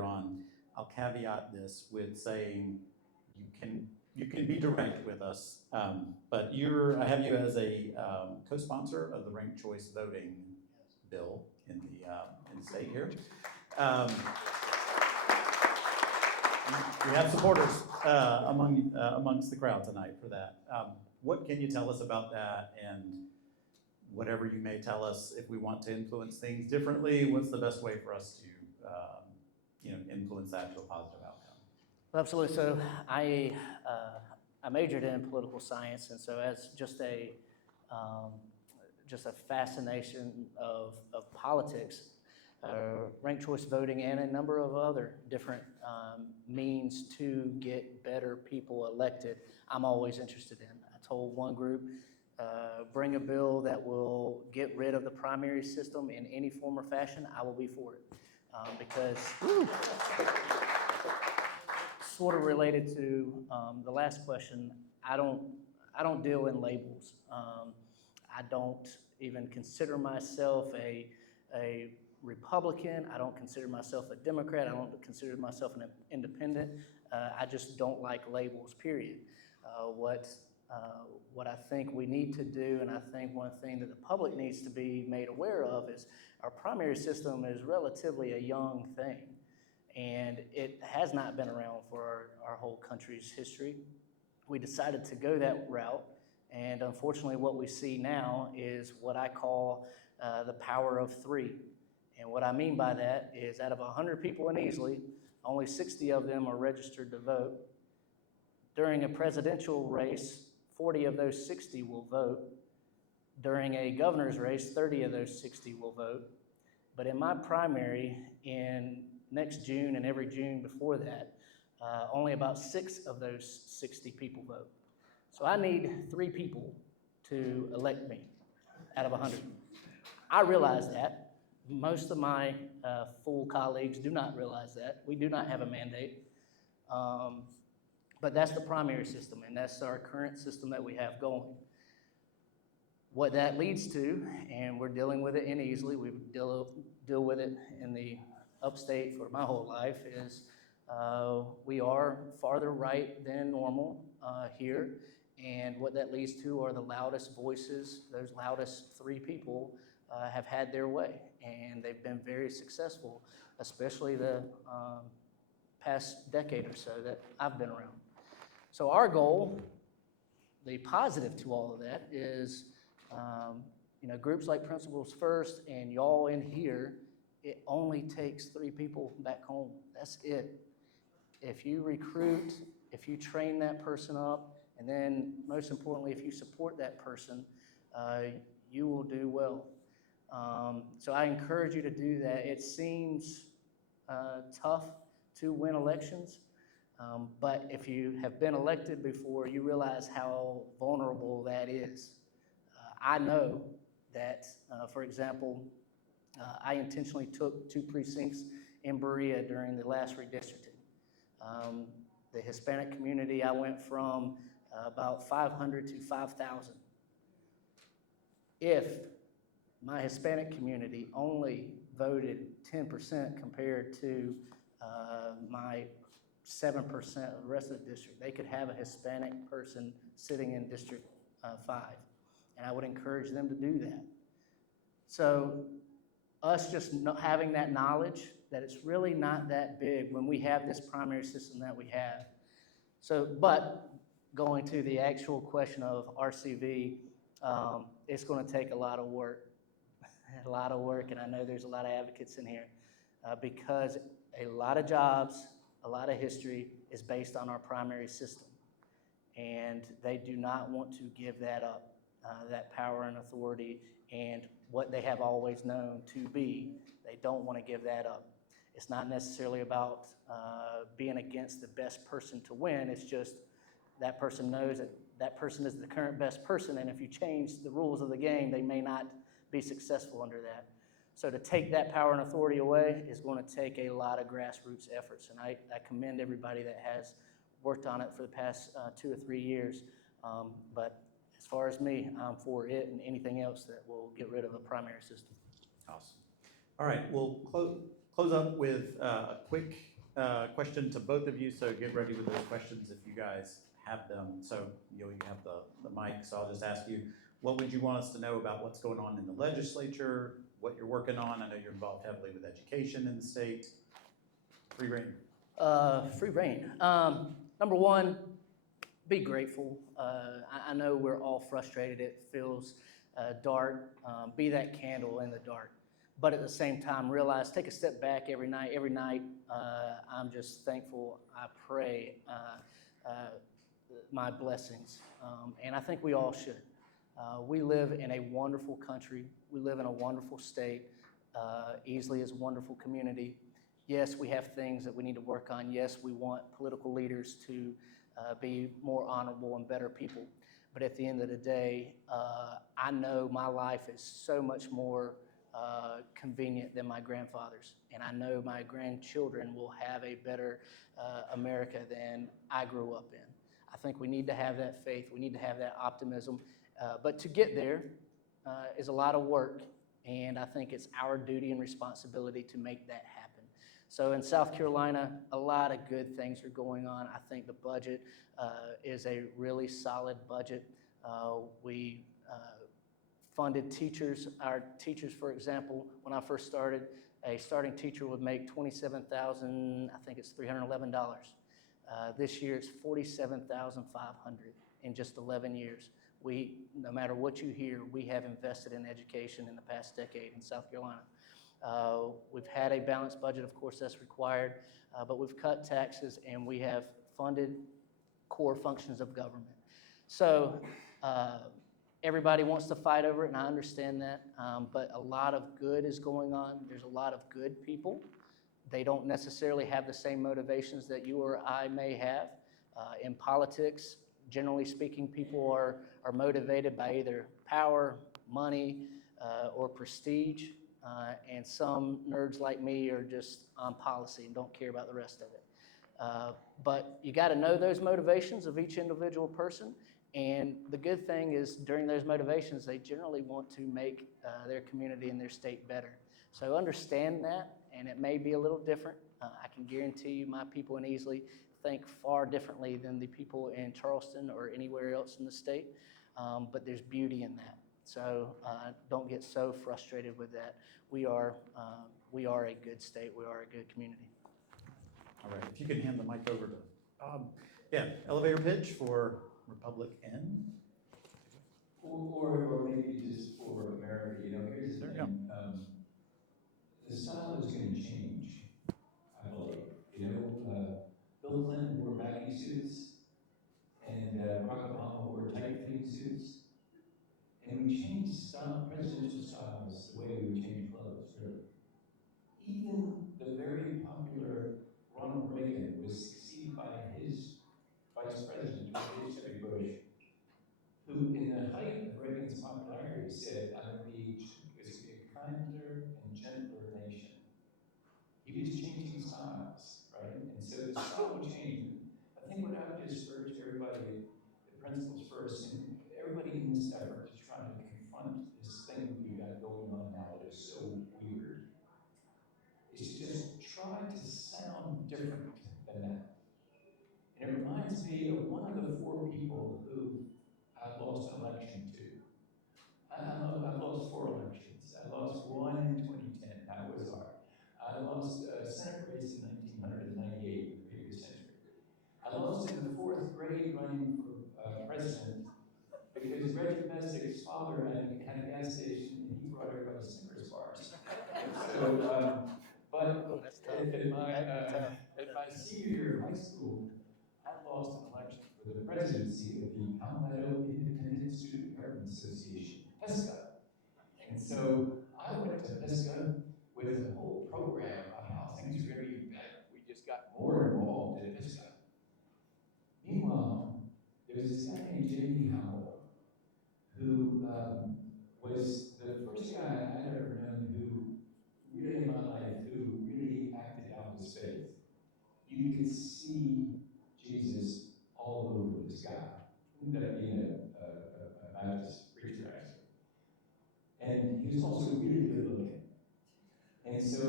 on. I'll caveat this with saying you can be direct with us, but I have you as a co-sponsor of the ranked choice voting bill in the state here. We have supporters amongst the crowd tonight for that. What can you tell us about that, and whatever you may tell us, if we want to influence things differently, what's the best way for us to influence that to a positive outcome? Absolutely. So I majored in political science, and so as just a fascination of politics, ranked choice voting, and a number of other different means to get better people elected, I'm always interested in. I told one group, bring a bill that will get rid of the primary system in any form or fashion, I will be for it. Because sort of related to the last question, I don't deal in labels. I don't even consider myself a Republican. I don't consider myself a Democrat. I don't consider myself an independent. I just don't like labels, period. What I think we need to do, and I think one thing that the public needs to be made aware of, is our primary system is relatively a young thing, and it has not been around for our whole country's history. We decided to go that route, and unfortunately what we see now is what I call the power of three. And what I mean by that is, out of 100 people in Easley, only 60 of them are registered to vote. During a presidential race, 40 of those 60 will vote. During a governor's race, 30 of those 60 will vote. But in my primary in next June and every June before that, only about 6 of those 60 people vote. So I need 3 people to elect me out of 100. I realize that. Most of my full colleagues do not realize that. We do not have a mandate. But that's the primary system, and that's our current system that we have going. What that leads to, and we're dealing with it in Easley, we deal with it in the upstate for my whole life, is we are farther right than normal here, and what that leads to are the loudest voices. Those loudest 3 people have had their way, and they've been very successful, especially the past decade or so that I've been around. So our goal, the positive to all of that is, groups like Principals First and y'all in here, it only takes 3 people back home. That's it. If you recruit, if you train that person up, and then most importantly, if you support that person, you will do well. So I encourage you to do that. It seems tough to win elections, but if you have been elected before, you realize how vulnerable that is. I know that, for example, I intentionally took 2 precincts in Berea during the last redistricting. The Hispanic community, I went from about 500 to 5,000. If my Hispanic community only voted 10% compared to my 7% of the rest of the district, they could have a Hispanic person sitting in District 5. And I would encourage them to do that. So us just not having that knowledge that it's really not that big when we have this primary system that we have. So, but going to the actual question of RCV, it's going to take a lot of work, and I know there's a lot of advocates in here because a lot of jobs, a lot of history is based on our primary system, and they do not want to give that up. That power and authority and what they have always known to be, they don't want to give that up. It's not necessarily about being against the best person to win. It's just that person knows that that person is the current best person, and if you change the rules of the game, they may not be successful under that. So to take that power and authority away is going to take a lot of grassroots efforts, and I commend everybody that has worked on it for the past 2 or 3 years. But as far as me, I'm for it and anything else that will get rid of a primary system. Awesome. All right, we'll close up with a quick question to both of you, so get ready with those questions if you guys have them. So you have the mic, so I'll just ask you, what would you want us to know about what's going on in the legislature, what you're working on? I know you're involved heavily with education in the state. Free reign. Free reign. Number one, be grateful. I know we're all frustrated. It feels dark. Be that candle in the dark. But at the same time, realize, take a step back every night. Every night, I'm just thankful. I pray my blessings. And I think we all should. We live in a wonderful country. We live in a wonderful state. Easley is a wonderful community. Yes, we have things that we need to work on. Yes, we want political leaders to be more honorable and better people. But at the end of the day, I know my life is so much more convenient than my grandfather's. And I know my grandchildren will have a better America than I grew up in. I think we need to have that faith. We need to have that optimism. But to get there is a lot of work. And I think it's our duty and responsibility to make that happen. So in South Carolina, a lot of good things are going on. I think the budget is a really solid budget. We funded teachers. Our teachers, for example, when I first started, a starting teacher would make $27,000, I think it's $311. This year it's $47,500 in just 11 years. No matter what you hear, we have invested in education in the past decade in South Carolina. We've had a balanced budget, of course, that's required, but we've cut taxes and we have funded core functions of government. So everybody wants to fight over it, and I understand that, but a lot of good is going on. There's a lot of good people. They don't necessarily have the same motivations that you or I may have. In politics, generally speaking, people are motivated by either power, money, or prestige. And some nerds like me are just on policy and don't care about the rest of it. But you got to know those motivations of each individual person. And the good thing is during those motivations, they generally want to make their community and their state better. So understand that, and it may be a little different. I can guarantee you my people in Easley think far differently than the people in Charleston or anywhere else in the state, but there's beauty in that. So don't get so frustrated with that. We are a good state. We are a good community. All right, if you can hand the mic over to Bob. Yeah, elevator pitch for Republican. Or maybe just for America, you know, here's the There you thing. The style is going to change, I believe. You know, Bill Clinton wore baggy suits, and Barack Obama wore tight-fitting suits. And we changed style, presidential styles the way we change clothes, really. Even the very popular Ronald Reagan was succeeded by his vice president, George W. Bush, who, in the height of Reagan's popularity, said, "I would be a kinder and gentler nation." He was changing styles, right? And so the style will change. I think what I would just urge everybody, the principals first, and everybody in this effort to try to confront this thing that we got going on now that is so weird, is to just try to sound different than that. And it reminds me of one of the four people who I've lost an election to. I've lost 4 elections. I lost one in 2010. That was hard. I lost a Senate race in 1998, the previous century. I lost in the 4th grade running for president because Reggie Messick's father had a gas station and he brought everybody Snickers bars. So, but at my senior year of high school, I lost an election for the presidency of the Palmetto Independent Student Urban Association, PESCA. And so I went to PESCA with a whole program of how things were going to be better. We just got more involved in PESCA. Meanwhile, there was this guy named J.D. Howell, who was the first guy I'd ever known who, really in my life, who really acted out his faith. You could see Jesus all over this guy. He ended up being a Baptist preacher, actually. And he was also really good looking. And so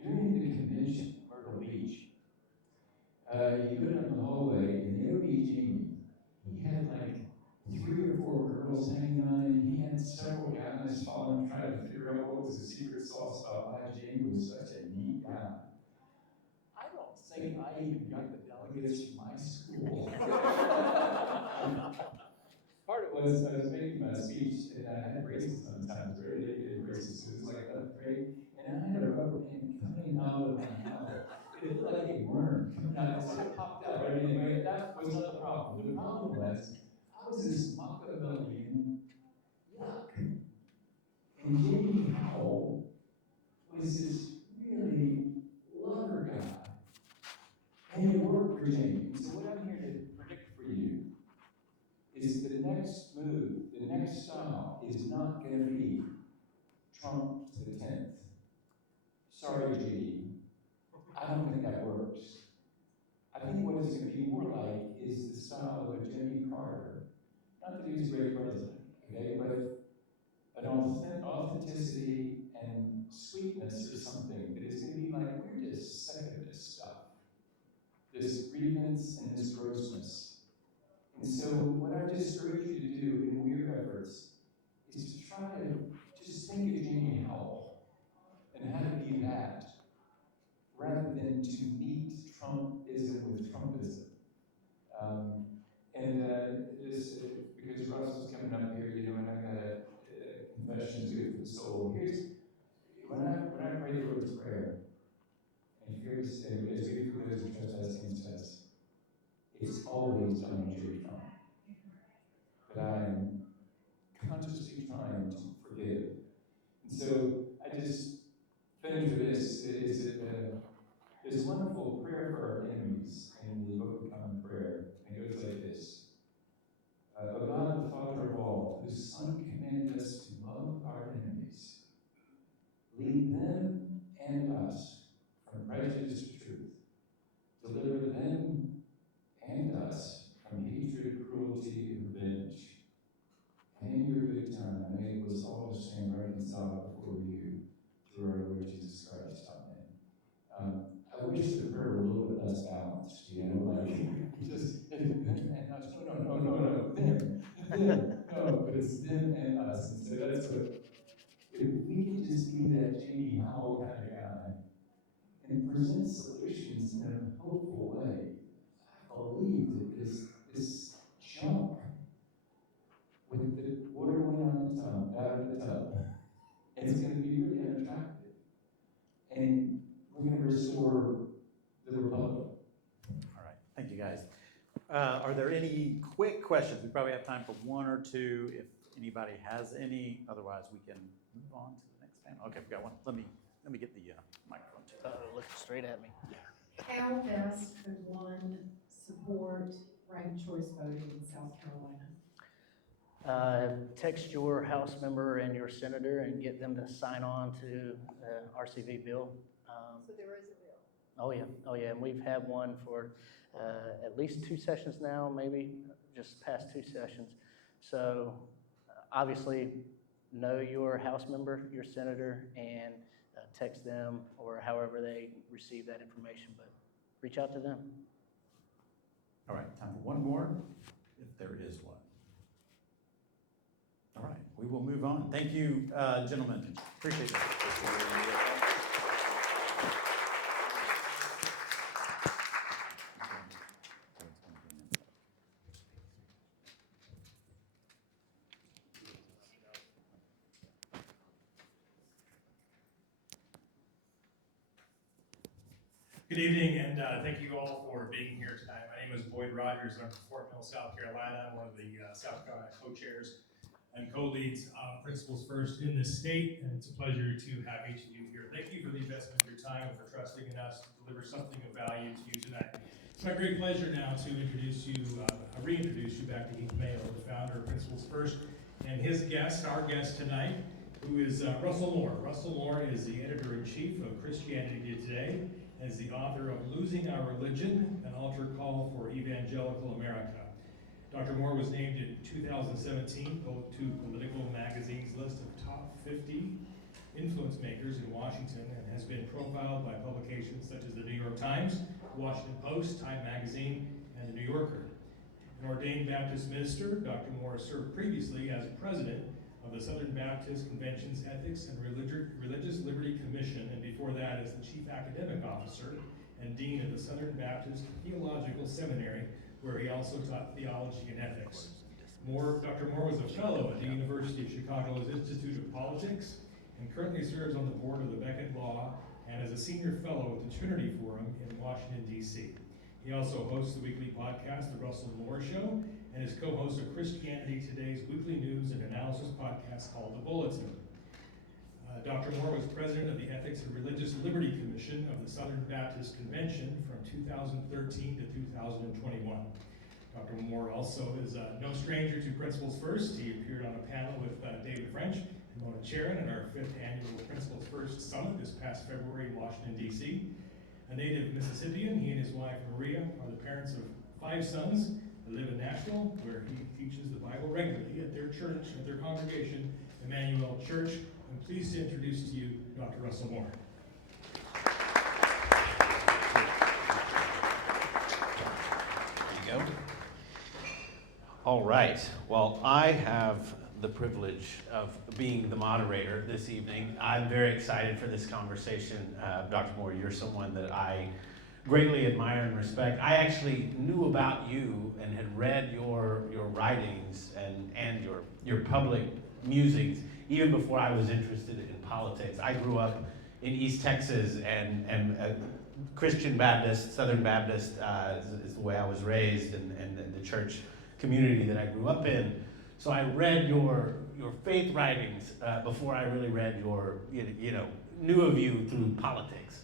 during the convention, Myrtle Beach, you go down the hallway, and there would be Jamie. He had like 3 or 4 girls hanging on him. He had several guys following, trying to figure out what was the secret sauce about why Jamie was such a neat guy. I don't think I even got the delegates from my school. Part of it was I was making my speech, and I had braces sometimes, very late braces, so it was like 11th grade, and I had a rubber band coming out of my mouth. It looked like a worm coming out, so it popped out. But anyway, that was not the problem. The problem was I was this Machiavellian yuck. And J.D. Howell was this really lover guy. And it worked for Jamie. So what I'm here to predict for you is the next move, the next style is not going to be Trump to the 10th. Sorry, J.D. I don't think that works. I think what it's going to be more like is the style of a Jimmy Carter. Not that he was a great president, okay, but an authenticity and sweetness or something that is going to be like, we're just sick of this stuff. This grievance and this grossness. And so what I just urge you to do in your efforts is to try to just think of Jamie Howell and how to be that, rather than to meet Trumpism with Trumpism. Because Russ was coming up here, you know, and I got a confession to do for the soul. Here's when I pray the Lord's Prayer, and here's as we forgive the trespassing says, it's always on J. Trump. That I am consciously trying to forgive. And so I just finish with this, is that there's a wonderful prayer for our enemies in the Book of Common Prayer. And it goes like this. O God, the Father of all, whose Son commanded us to love our enemies, lead them and us from prejudice to truth. Deliver them and us from hatred, cruelty, and revenge. And in your good time, enable us all to stand reconciled before you through our Lord Jesus Christ. Amen. I wish the prayer were a little bit less balanced, you know, like just them and us. No, them, no, but it's them and us. And so that's what, if we can just be that J.D. Howell kind of guy and present solutions in a hopeful way, I believe that this junk any quick questions? We probably have time for one or two if anybody has any. Otherwise, we can move on to the next panel. Okay, we've got one. Let me get the microphone too. Looking straight at me. How best could one support ranked choice voting in South Carolina? Text your House member and your senator and get them to sign on to RCV bill. So there is a bill. Oh yeah, and we've had one for at least 2 sessions now, maybe just past 2 sessions. So obviously, know your House member, your senator, and text them or however they receive that information, but reach out to them. All right, time for one more, if there is one. All right, we will move on. Thank you, gentlemen. Appreciate it. Good evening, and thank you all for being here tonight. My name is Boyd Rogers, and I'm from Fort Mill, South Carolina. I'm one of the South Carolina co-chairs and co-leads Principals First in this state, and it's a pleasure to have each of you here. Thank you for the investment of your time and for trusting in us to deliver something of value to you tonight. It's my great pleasure now to reintroduce you back to Heath Mayo, the founder of Principals First, and his guest, our guest tonight, who is Russell Moore. Russell Moore is the editor-in-chief of Christianity Today, and is the author of Losing Our Religion, an altar call for evangelical America. Dr. Moore was named in 2017 to Political Magazine's list of top 50 influence makers in Washington, and has been profiled by publications such as the New York Times, Washington Post, Time Magazine, and the New Yorker. An ordained Baptist minister, Dr. Moore served previously as president of the Southern Baptist Convention's Ethics and Religious Liberty Commission, and before that as the chief academic officer and dean of the Southern Baptist Theological Seminary, where he also taught theology and ethics. Dr. Moore was a fellow at the University of Chicago's Institute of Politics, and currently serves on the board of the Beckett Law, and is a senior fellow at the Trinity Forum in Washington, D.C. He also hosts the weekly podcast, The Russell Moore Show, and is co-host of Christianity Today's weekly news and analysis podcast called The Bulletin. Dr. Moore was president of the Ethics and Religious Liberty Commission of the Southern Baptist Convention from 2013 to 2021. Dr. Moore also is no stranger to Principals First. He appeared on a panel with David French and Mona Charon at our 5th annual Principals First Summit this past February in Washington, D.C. A native Mississippian, he and his wife Maria are the parents of 5 sons that live in Nashville, where he teaches the Bible regularly at their church, at their congregation, Emmanuel Church. I'm pleased to introduce to you Dr. Russell Moore. There you go. All right. Well, I have the privilege of being the moderator this evening. I'm very excited for this conversation. Dr. Moore, you're someone that I greatly admire and respect. I actually knew about you and had read your writings and your public musings even before I was interested in politics. I grew up in East Texas and Christian Baptist, Southern Baptist is the way I was raised, and the church community that I grew up in. So I read your faith writings before I really read knew of you through politics.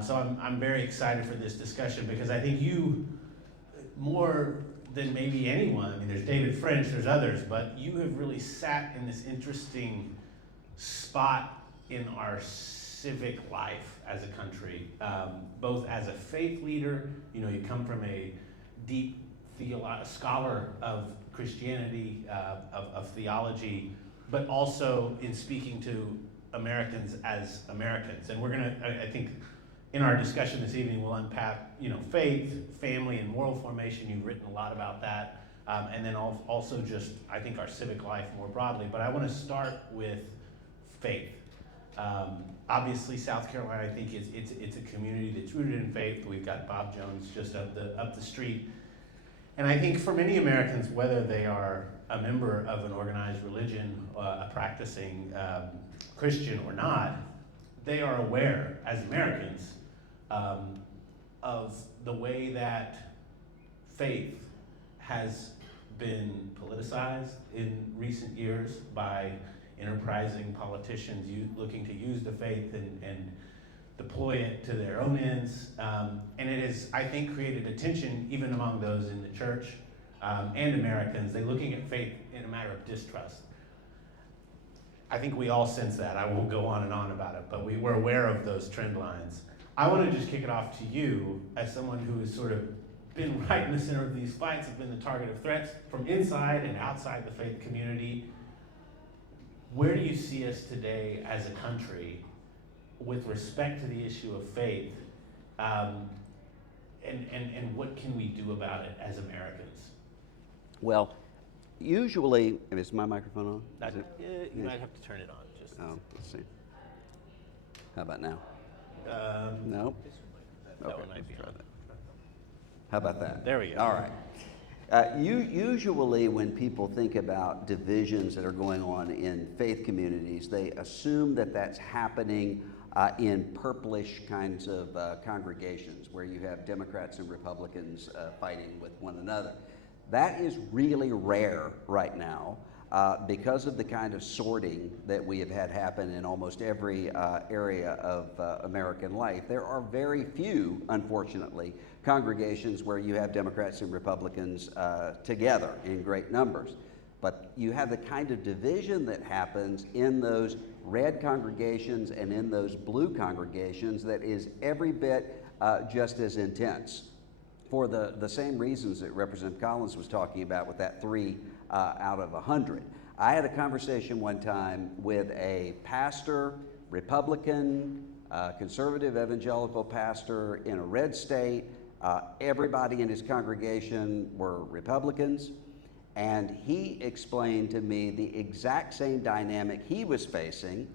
So I'm very excited for this discussion, because I think you, more than maybe anyone, I mean, there's David French, there's others, but you have really sat in this interesting spot in our civic life as a country, both as a faith leader. You come from a deep scholar of Christianity, of theology, but also in speaking to Americans as Americans. And we're gonna, I think, in our discussion this evening, we'll unpack, faith, family, and moral formation. You've written a lot about that. And then also just, I think, our civic life more broadly. But I want to start with faith. Obviously, South Carolina, I think, it's a community that's rooted in faith. We've got Bob Jones just up the street. And I think for many Americans, whether they are a member of an organized religion, a practicing Christian or not, they are aware, as Americans, of the way that faith has been politicized in recent years by enterprising politicians looking to use the faith and deploy it to their own ends. And it has, I think, created a tension even among those in the church and Americans. They're looking at faith in a matter of distrust. I think we all sense that. I won't go on and on about it, but we're aware of those trend lines. I want to just kick it off to you as someone who has sort of been right in the center of these fights, have been the target of threats from inside and outside the faith community. Where do you see us today as a country with respect to the issue of faith, and what can we do about it as Americans? Well, usually, is my microphone on? You might have to turn it on. Just Oh, let's see. How about now? that No? Okay, one might be let's try on. that. How about that? There we go. All right. Usually when people think about divisions that are going on in faith communities, they assume that that's happening in purplish kinds of congregations where you have Democrats and Republicans fighting with one another. That is really rare right now because of the kind of sorting that we have had happen in almost every area of American life. There are very few, unfortunately, congregations where you have Democrats and Republicans together in great numbers. But you have the kind of division that happens in those red congregations and in those blue congregations that is every bit just as intense, for the same reasons that Representative Collins was talking about with that 3 out of 100. I had a conversation one time with a pastor, Republican, conservative evangelical pastor in a red state. Everybody in his congregation were Republicans, and he explained to me the exact same dynamic he was facing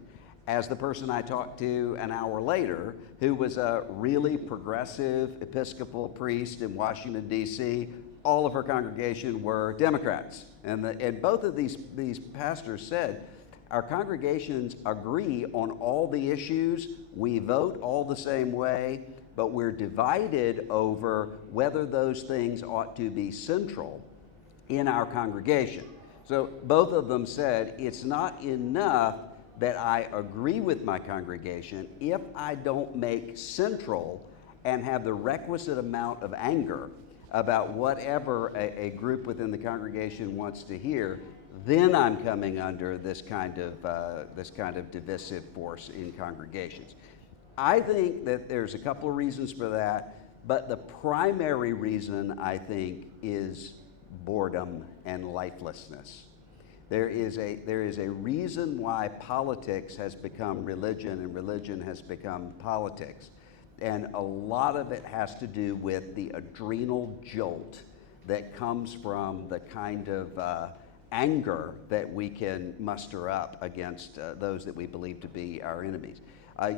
as the person I talked to an hour later, who was a really progressive Episcopal priest in Washington, D.C. All of her congregation were Democrats. And both of these pastors said, our congregations agree on all the issues, we vote all the same way, but we're divided over whether those things ought to be central in our congregation. So both of them said, it's not enough that I agree with my congregation if I don't make central and have the requisite amount of anger about whatever a group within the congregation wants to hear, then I'm coming under this kind of divisive force in congregations. I think that there's a couple of reasons for that, but the primary reason, I think, is boredom and lifelessness. There is a reason why politics has become religion and religion has become politics. And a lot of it has to do with the adrenal jolt that comes from the kind of anger that we can muster up against those that we believe to be our enemies.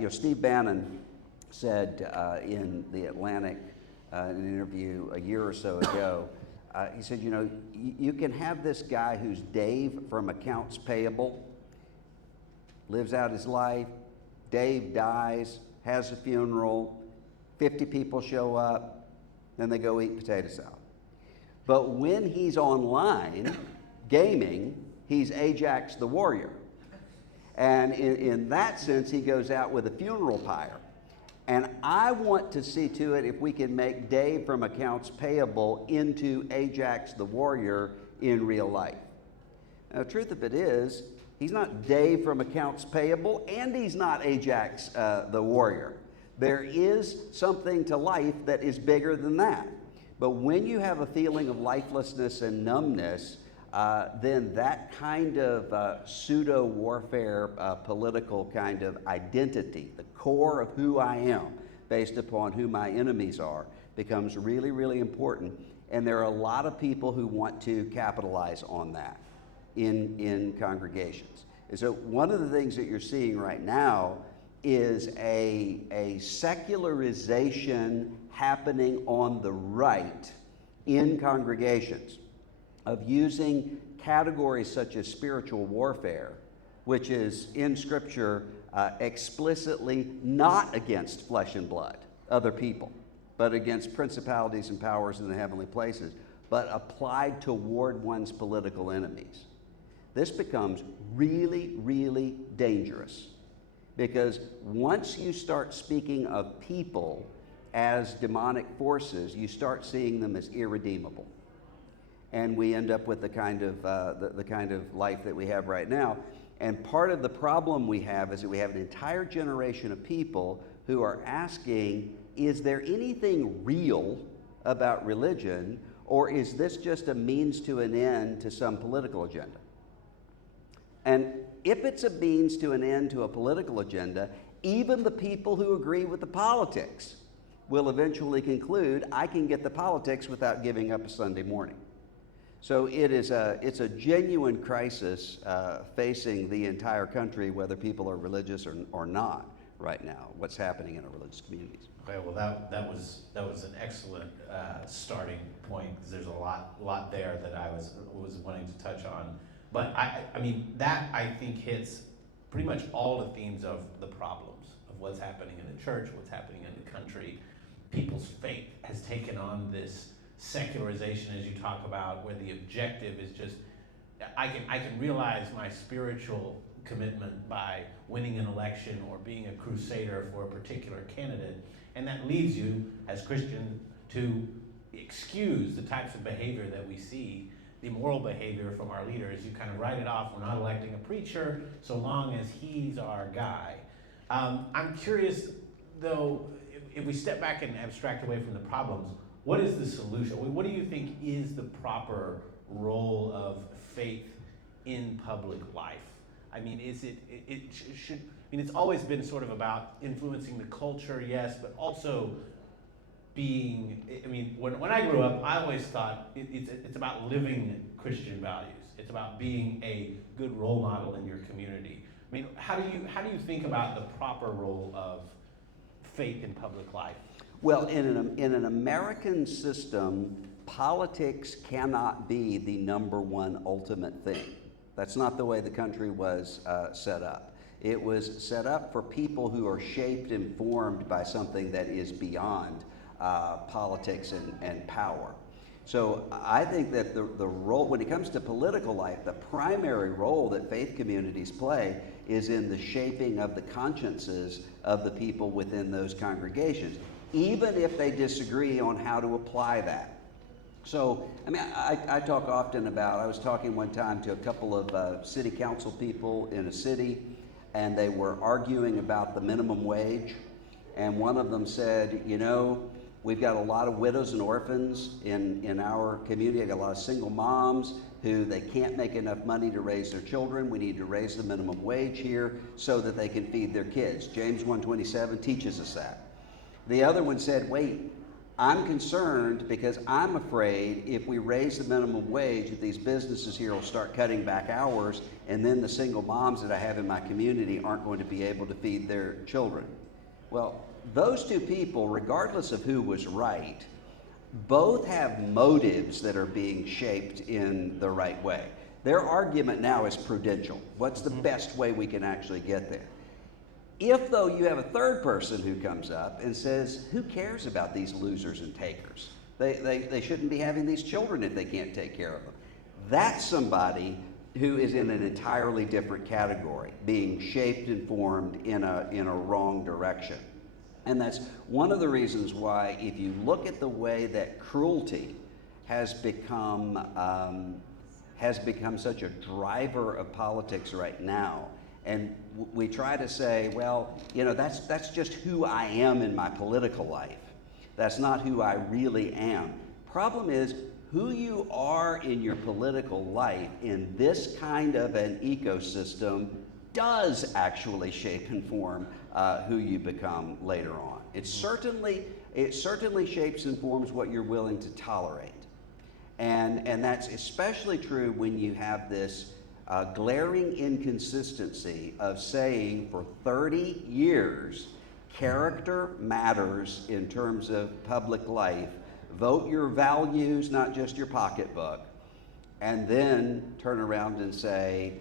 Steve Bannon said in The Atlantic, in an interview a year or so ago, he said, you can have this guy who's Dave from Accounts Payable, lives out his life, Dave dies, has a funeral, 50 people show up, then they go eat potato salad. But when he's online gaming, he's Ajax the warrior. And in that sense, he goes out with a funeral pyre. And I want to see to it if we can make Dave from Accounts Payable into Ajax the warrior in real life. Now, the truth of it is, he's not Dave from Accounts Payable, and he's not Ajax the warrior. There is something to life that is bigger than that. But when you have a feeling of lifelessness and numbness, then that kind of pseudo-warfare political kind of identity, the core of who I am, based upon who my enemies are, becomes really, really important. And there are a lot of people who want to capitalize on that in congregations. And so one of the things that you're seeing right now is a secularization happening on the right in congregations, of using categories such as spiritual warfare, which is in Scripture explicitly not against flesh and blood, other people, but against principalities and powers in the heavenly places. but applied toward one's political enemies. This becomes really, really dangerous, because once you start speaking of people as demonic forces, you start seeing them as irredeemable. And we end up with the kind of life that we have right now. And part of the problem we have is that we have an entire generation of people who are asking, is there anything real about religion, or is this just a means to an end to some political agenda? And if it's a means to an end to a political agenda, even the people who agree with the politics will eventually conclude, I can get the politics without giving up a Sunday morning. So it's a genuine crisis facing the entire country, whether people are religious or not right now, what's happening in our religious communities. Okay, well, that was an excellent starting point, because there's a lot there that I was wanting to touch on. But I mean, that I think hits pretty much all the themes of the problems of what's happening in the church, what's happening in the country. People's faith has taken on this secularization, as you talk about, where the objective is just, I can realize my spiritual commitment by winning an election or being a crusader for a particular candidate, and that leads you as Christian to excuse the types of behavior that we see, the immoral behavior from our leaders. You kind of write it off. We're not electing a preacher so long as he's our guy. I'm curious, though, if we step back and abstract away from the problems, what is the solution? What do you think is the proper role of faith in public life? I mean, it's always been sort of about influencing the culture, yes, but also being, I mean, when I grew up, I always thought it's about living Christian values. It's about being a good role model in your community. I mean, how do you think about the proper role of faith in public life? Well, in an American system, politics cannot be the number one ultimate thing. That's not the way the country was set up. It was set up for people who are shaped and formed by something that is beyond politics and power. So I think that the role, when it comes to political life, the primary role that faith communities play is in the shaping of the consciences of the people within those congregations, even if they disagree on how to apply that. So, I mean, I talk often about, I was talking one time to a couple of city council people in a city, and they were arguing about the minimum wage, and one of them said, you know, we've got a lot of widows and orphans in our community. I got a lot of single moms who they can't make enough money to raise their children. We need to raise the minimum wage here so that they can feed their kids. James 1:27 teaches us that. The other one said, wait, I'm concerned because I'm afraid if we raise the minimum wage that these businesses here will start cutting back hours, and then the single moms that I have in my community aren't going to be able to feed their children. Well, those two people, regardless of who was right, both have motives that are being shaped in the right way. Their argument now is prudential. What's the best way we can actually get there? If, though, you have a third person who comes up and says, who cares about these losers and takers? They shouldn't be having these children if they can't take care of them. That's somebody who is in an entirely different category, being shaped and formed in a wrong direction. And that's one of the reasons why, if you look at the way that cruelty has become such a driver of politics right now, and we try to say, well, you know, that's just who I am in my political life. That's not who I really am. Problem is, who you are in your political life in this kind of an ecosystem does actually shape and form who you become later on. It certainly shapes and forms what you're willing to tolerate. And that's especially true when you have this glaring inconsistency of saying for 30 years, character matters in terms of public life. Vote your values, not just your pocketbook. And then turn around and say,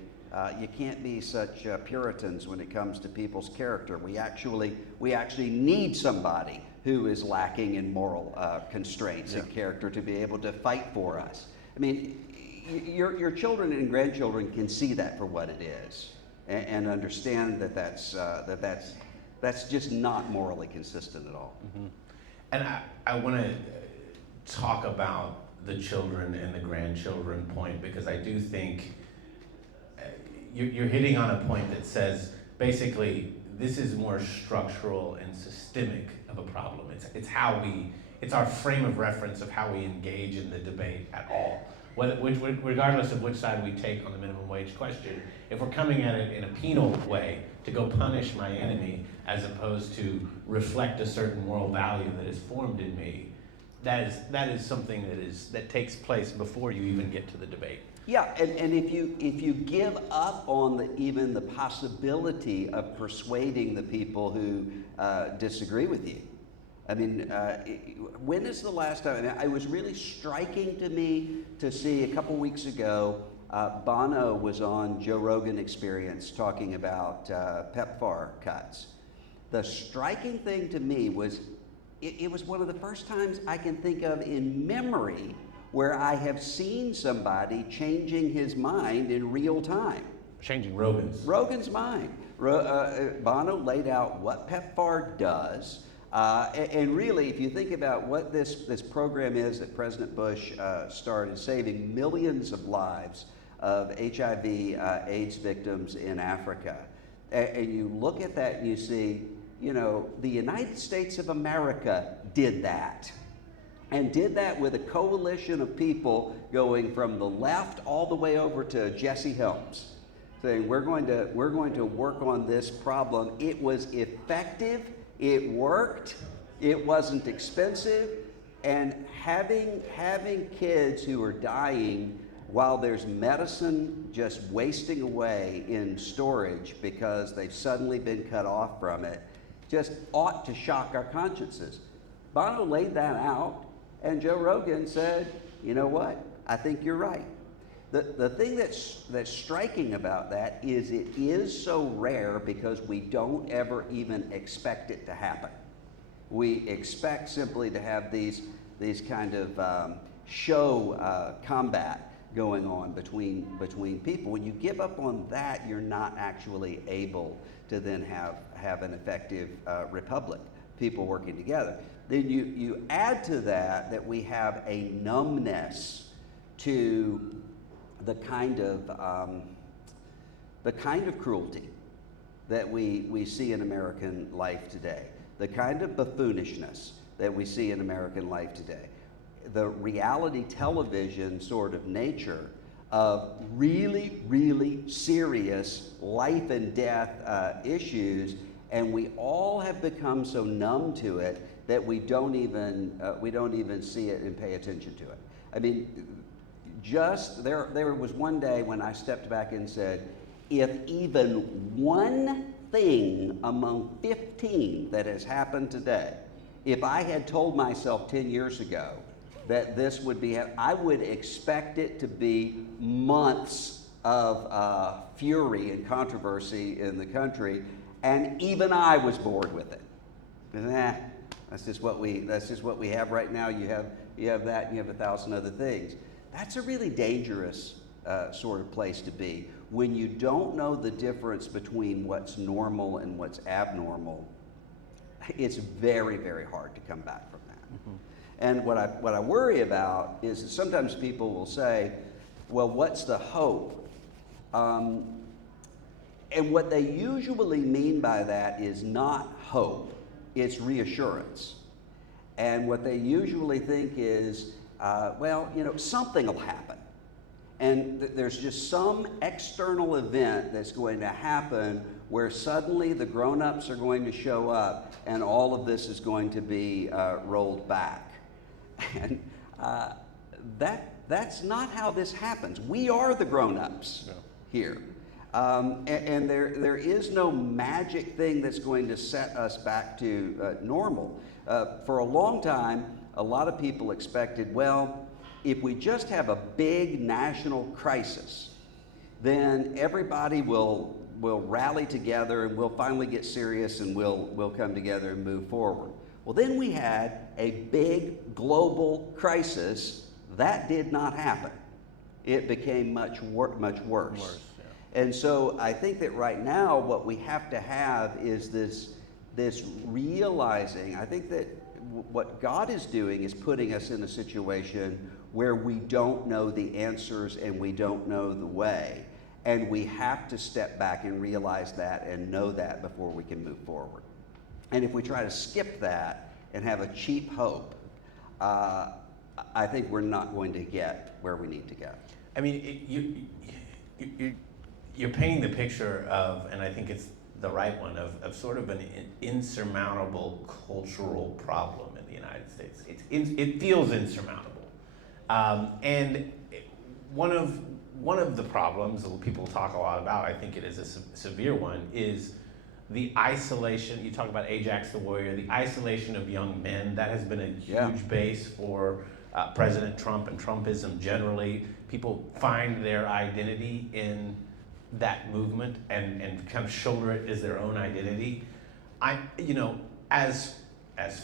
you can't be such Puritans when it comes to people's character. We actually need somebody who is lacking in moral constraints and character to be able to fight for us. I mean, your children and grandchildren can see that for what it is, and understand that that's just not morally consistent at all. Mm-hmm. And I want to talk about the children and the grandchildren point, because I do think you're hitting on a point that says basically this is more structural and systemic of a problem. It's our frame of reference of how we engage in the debate at all. Regardless of which side we take on the minimum wage question, if we're coming at it in a penal way to go punish my enemy as opposed to reflect a certain moral value that is formed in me, that is something that takes place before you even get to the debate. Yeah, and if you give up on even the possibility of persuading the people who disagree with you, I mean, when is the last time? I mean, it was really striking to me to see a couple weeks ago, Bono was on Joe Rogan Experience talking about PEPFAR cuts. The striking thing to me was it was one of the first times I can think of in memory where I have seen somebody changing his mind in real time. Changing Rogan's mind. Bono laid out what PEPFAR does. And really, if you think about what this program is that President Bush started, saving millions of lives of HIV AIDS victims in Africa, and you look at that and you see, you know, the United States of America did that. And did that with a coalition of people going from the left all the way over to Jesse Helms, saying we're going to work on this problem. It was effective, it worked, it wasn't expensive, and having kids who are dying while there's medicine just wasting away in storage because they've suddenly been cut off from it just ought to shock our consciences. Bono laid that out. And Joe Rogan said, you know what? I think you're right. The thing that's striking about that is it is so rare because we don't ever even expect it to happen. We expect simply to have these kind of show combat going on between people. When you give up on that, you're not actually able to then have an effective republic, people working together. Then you add to that we have a numbness to the kind of cruelty that we see in American life today, the kind of buffonishness that we see in American life today, the reality television sort of nature of really, really serious life and death issues, and we all have become so numb to it that we don't even see it and pay attention to it. I mean, just there was one day when I stepped back and said, if even one thing among 15 that has happened today, if I had told myself 10 years ago that this would be, I would expect it to be months of fury and controversy in the country, and even I was bored with it. That's just what we have right now. You have that, and you have 1,000 other things. That's a really dangerous sort of place to be when you don't know the difference between what's normal and what's abnormal. It's very, very hard to come back from that. Mm-hmm. And what I worry about is that sometimes people will say, "Well, what's the hope?" And what they usually mean by that is not hope. It's reassurance. And what they usually think is, well, you know, something will happen. And there's just some external event that's going to happen where suddenly the grown-ups are going to show up and all of this is going to be rolled back. And that's not how this happens. We are the grown-ups here. And there is no magic thing that's going to set us back to normal. For a long time, a lot of people expected, well, if we just have a big national crisis, then everybody will rally together and we'll finally get serious and we'll come together and move forward. Well, then we had a big global crisis. That did not happen. It became much worse. Worse, And so I think that right now what we have to have is this realizing. I think that what God is doing is putting us in a situation where we don't know the answers and we don't know the way. And we have to step back and realize that and know that before we can move forward. And if we try to skip that and have a cheap hope, I think we're not going to get where we need to go. I mean, you're painting the picture of, and I think it's the right one, of sort of an insurmountable cultural problem in the United States. It feels insurmountable. And one of the problems that people talk a lot about, I think it is a severe one, is the isolation. You talk about Ajax the Warrior, the isolation of young men. That has been a huge base for President Trump and Trumpism generally. People find their identity in that movement and kind of shoulder it as their own identity. As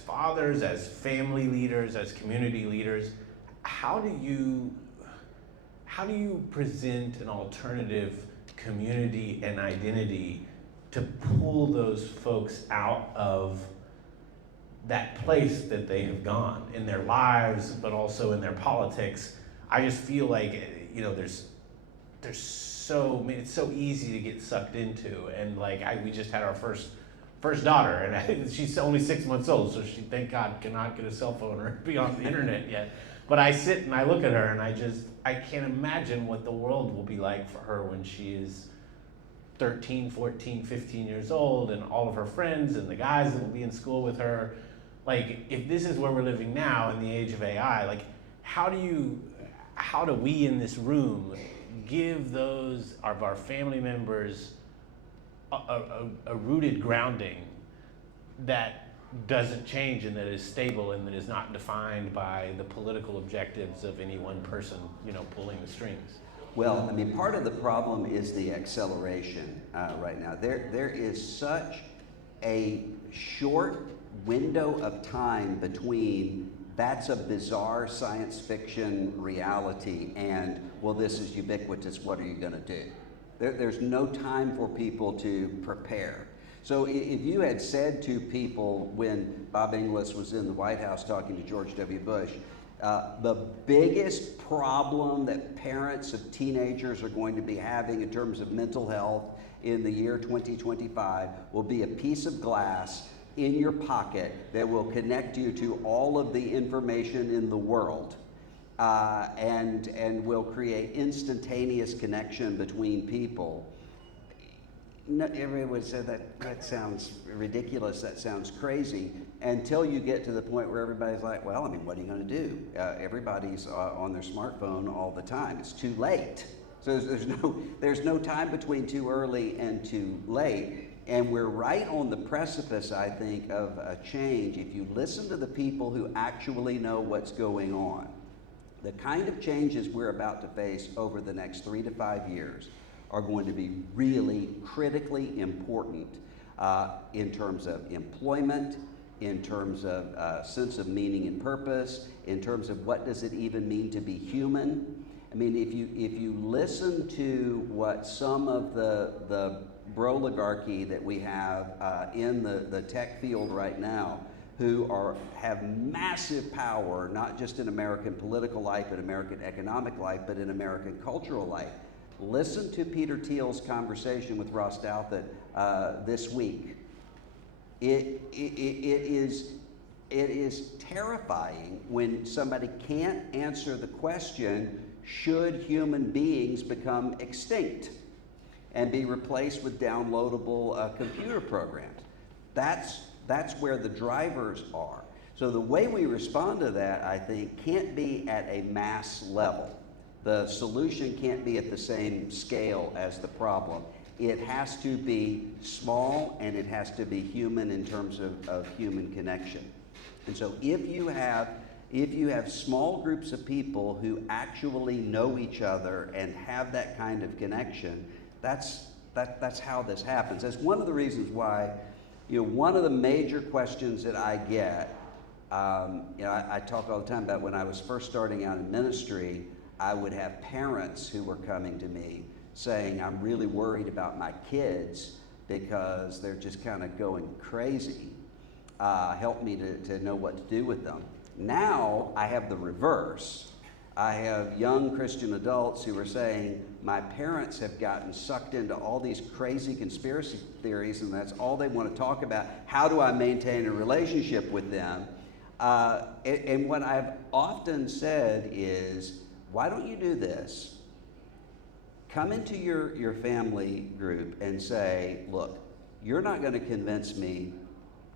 fathers, as family leaders, as community leaders, how do you present an alternative community and identity to pull those folks out of that place that they have gone in their lives, but also in their politics? I just feel like, it's so easy to get sucked into, and we just had our first daughter, and she's only 6 months old, so she, thank God, cannot get a cell phone or be on the internet yet. But I sit and I look at her, and I can't imagine what the world will be like for her when she is 13, 14, 15 years old, and all of her friends and the guys that will be in school with her. If this is where we're living now in the age of AI, how do we in this room give those of our family members a rooted grounding that doesn't change and that is stable and that is not defined by the political objectives of any one person, pulling the strings? Well, I mean, part of the problem is the acceleration right now. There is such a short window of time between that's a bizarre science fiction reality and, well, this is ubiquitous, what are you going to do? There's no time for people to prepare. So if you had said to people when Bob Inglis was in the White House talking to George W. Bush, the biggest problem that parents of teenagers are going to be having in terms of mental health in the year 2025 will be a piece of glass in your pocket that will connect you to all of the information in the world and will create instantaneous connection between people. Everyone said that sounds ridiculous, that sounds crazy, until you get to the point where everybody's like, well, I mean, what are you going to do? Everybody's on their smartphone all the time. It's too late. So there's no time between too early and too late. And we're right on the precipice, I think, of a change. If you listen to the people who actually know what's going on, the kind of changes we're about to face over the next 3 to 5 years are going to be really critically important in terms of employment, in terms of sense of meaning and purpose, in terms of what does it even mean to be human. I mean, if you listen to what some of the broligarchy that we have in the tech field right now, who have massive power, not just in American political life, but American economic life, but in American cultural life. Listen to Peter Thiel's conversation with Ross Douthat this week. It is terrifying when somebody can't answer the question, should human beings become extinct and be replaced with downloadable computer programs? That's where the drivers are. So the way we respond to that, I think, can't be at a mass level. The solution can't be at the same scale as the problem. It has to be small and it has to be human in terms of human connection. And so if you have small groups of people who actually know each other and have that kind of connection, that's how this happens. That's one of the reasons why one of the major questions that I get, I talk all the time about when I was first starting out in ministry, I would have parents who were coming to me saying, I'm really worried about my kids because they're just kind of going crazy. Help me to know what to do with them. Now I have the reverse. I have young Christian adults who are saying, my parents have gotten sucked into all these crazy conspiracy theories and that's all they want to talk about. How do I maintain a relationship with them? And what I've often said is, why don't you do this? Come into your family group and say, look, you're not going to convince me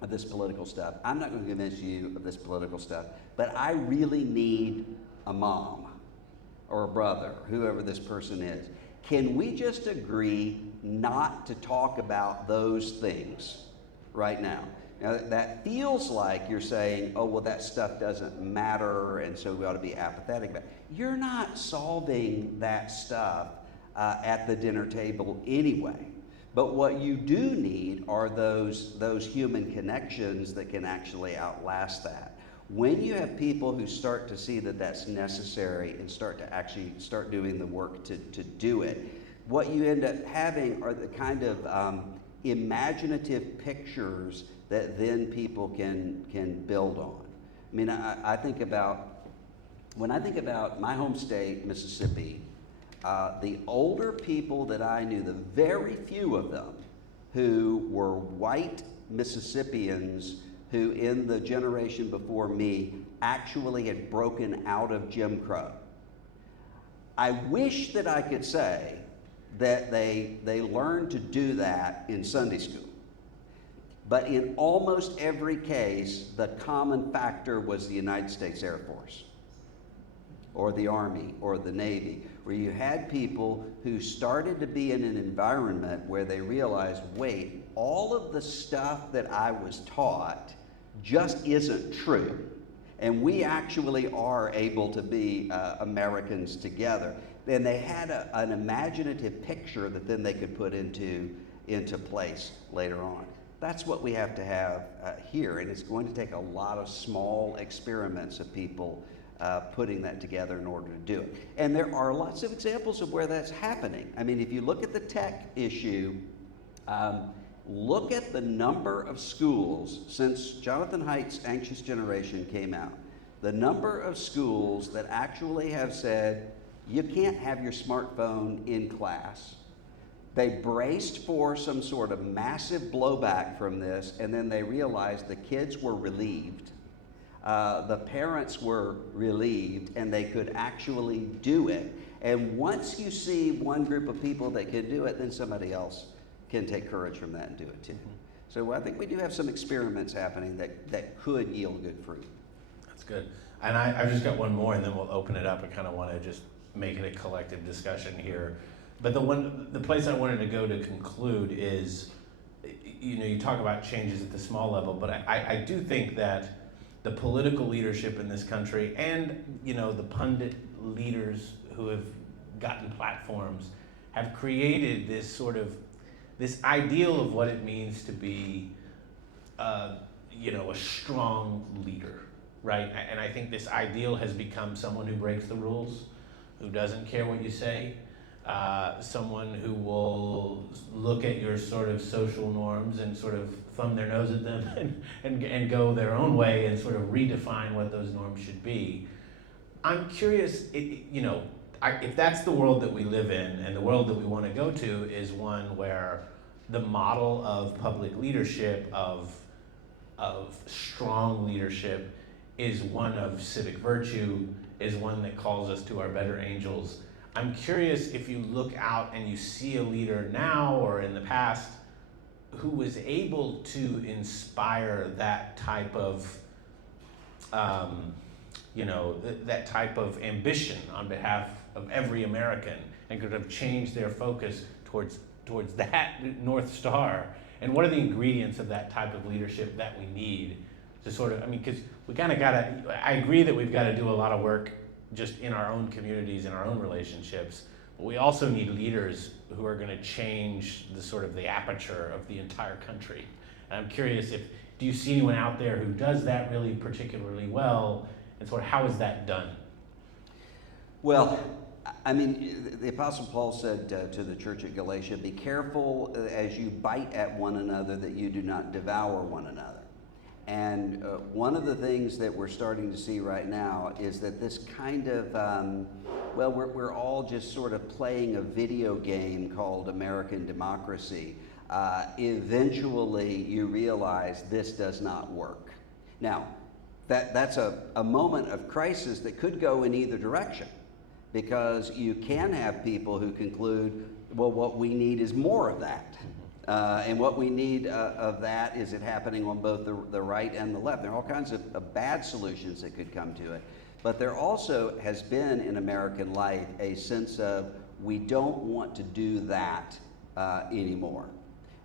of this political stuff. I'm not going to convince you of this political stuff, but I really need a mom or a brother, whoever this person is. Can we just agree not to talk about those things right now? Now, that feels like you're saying, oh, well, that stuff doesn't matter, and so we ought to be apathetic about it. You're not solving that stuff at the dinner table anyway. But what you do need are those human connections that can actually outlast that. When you have people who start to see that that's necessary and start doing the work to do it, what you end up having are the kind of imaginative pictures that then people can build on. I mean, I think about, when I think about my home state, Mississippi, the older people that I knew, the very few of them who were white Mississippians who in the generation before me actually had broken out of Jim Crow. I wish that I could say that they learned to do that in Sunday school. But in almost every case, the common factor was the United States Air Force or the Army or the Navy, where you had people who started to be in an environment where they realized, wait, all of the stuff that I was taught just isn't true. And we actually are able to be Americans together. And they had an imaginative picture that then they could put into place later on. That's what we have to have here, and it's going to take a lot of small experiments of people putting that together in order to do it. And there are lots of examples of where that's happening. I mean, if you look at the tech issue, look at the number of schools since Jonathan Haidt's Anxious Generation came out, the number of schools that actually have said, you can't have your smartphone in class. They braced for some sort of massive blowback from this, and then they realized the kids were relieved. The parents were relieved, and they could actually do it. And once you see one group of people that can do it, then somebody else can take courage from that and do it too. So I think we do have some experiments happening that could yield good fruit. That's good. And I've just got one more, and then we'll open it up. I kind of want to just make it a collective discussion here. But the place I wanted to go to conclude is, you talk about changes at the small level, but I do think that the political leadership in this country and, the pundit leaders who have gotten platforms have created this ideal of what it means to be, a strong leader, right? And I think this ideal has become someone who breaks the rules, who doesn't care what you say, someone who will look at your sort of social norms and sort of thumb their nose at them and go their own way and sort of redefine what those norms should be. I'm curious, if that's the world that we live in, and the world that we want to go to is one where the model of public leadership, of strong leadership, is one of civic virtue, is one that calls us to our better angels. I'm curious if you look out and you see a leader now or in the past who was able to inspire that type of, that type of ambition on behalf of every American, and could have changed their focus towards that North Star. And what are the ingredients of that type of leadership that we need to sort of, because we kind of I agree that we've got to do a lot of work just in our own communities, in our own relationships, but we also need leaders who are going to change the aperture of the entire country I'm curious do you see anyone out there who does that really particularly well, and sort of how is that done? Well, I mean, the Apostle Paul said to the church at Galatia, be careful as you bite at one another that you do not devour one another. And one of the things that we're starting to see right now is that this kind of, well, we're all just sort of playing a video game called American democracy. Eventually you realize this does not work. Now, that's a moment of crisis that could go in either direction, because you can have people who conclude, well, what we need is more of that. And what we need of that is it happening on both the right and the left. There are all kinds of bad solutions that could come to it. But there also has been in American life a sense of we don't want to do that anymore.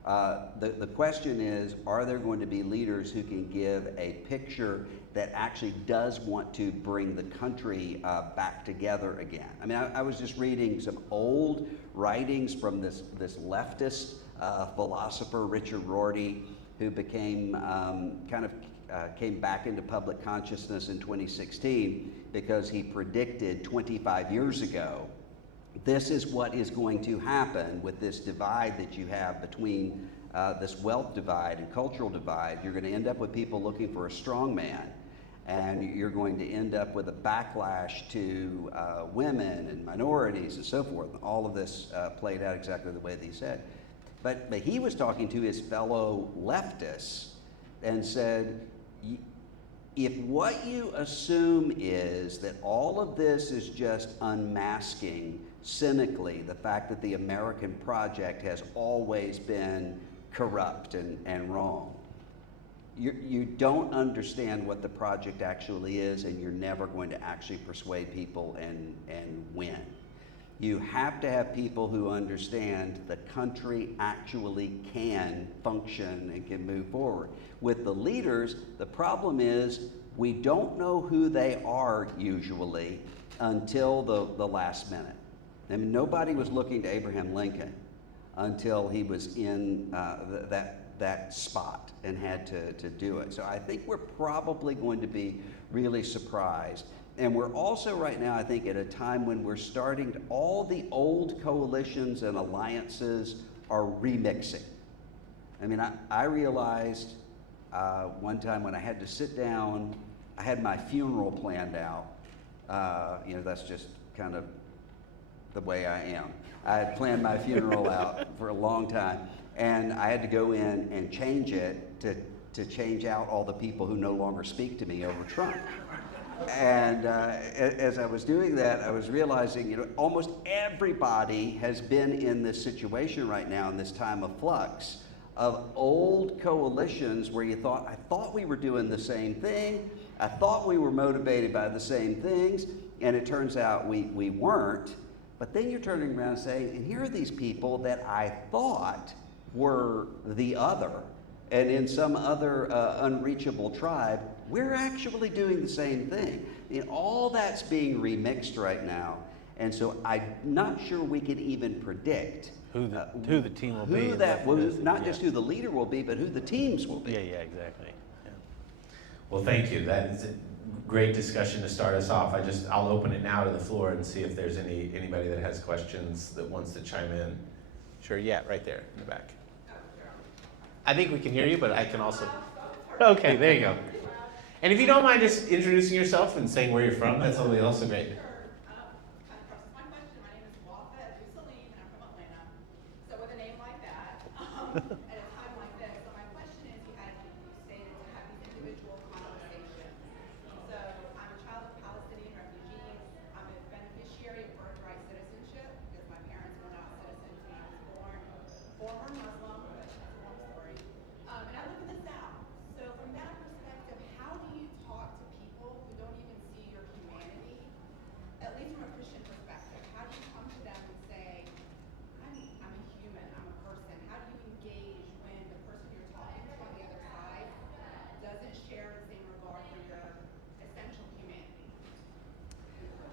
The question is, are there going to be leaders who can give a picture that actually does want to bring the country back together again? I mean, I was just reading some old writings from this leftist philosopher, Richard Rorty, who became came back into public consciousness in 2016 because he predicted 25 years ago, this is what is going to happen with this divide that you have between this wealth divide and cultural divide. You're going to end up with people looking for a strong man, and you're going to end up with a backlash to women and minorities and so forth. All of this played out exactly the way that he said. But he was talking to his fellow leftists and said, if what you assume is that all of this is just unmasking cynically the fact that the American project has always been corrupt and wrong, you don't understand what the project actually is, and you're never going to actually persuade people and win. You have to have people who understand the country actually can function and can move forward. With the leaders, the problem is we don't know who they are usually until the last minute. I mean, nobody was looking to Abraham Lincoln until he was in that spot and had to do it. So I think we're probably going to be really surprised. And we're also right now, I think, at a time when we're starting to, all the old coalitions and alliances are remixing. I mean, I realized one time when I had to sit down, I had my funeral planned out. That's just kind of the way I am. I had planned my funeral out for a long time, and I had to go in and change it to change out all the people who no longer speak to me over Trump. And as I was doing that, I was realizing, almost everybody has been in this situation right now in this time of flux of old coalitions where I thought we were doing the same thing. I thought we were motivated by the same things, and it turns out we weren't. But then you're turning around and saying, and here are these people that I thought were the other, and in some other unreachable tribe, we're actually doing the same thing. All that's being remixed right now, and so I'm not sure we can even predict Who the team will be. Not just who the leader will be, but who the teams will be. Yeah, exactly. Yeah. Well, thank you. That is a great discussion to start us off. I'll open it now to the floor and see if there's anybody that has questions that wants to chime in. Sure, yeah, right there in the back. I think we can hear you, but I can also. Okay, there you go. And if you don't mind just introducing yourself and saying where you're from, that's also great.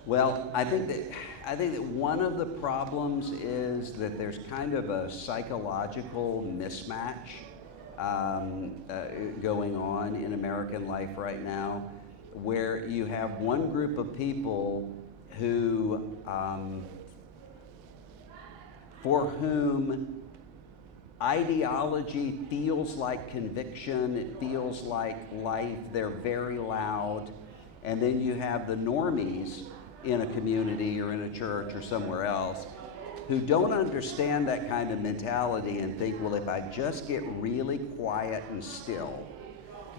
Well, I think that one of the problems is that there's kind of a psychological mismatch going on in American life right now, where you have one group of people who, for whom ideology feels like conviction, it feels like life, they're very loud. And then you have the normies in a community or in a church or somewhere else who don't understand that kind of mentality and think, well, if I just get really quiet and still,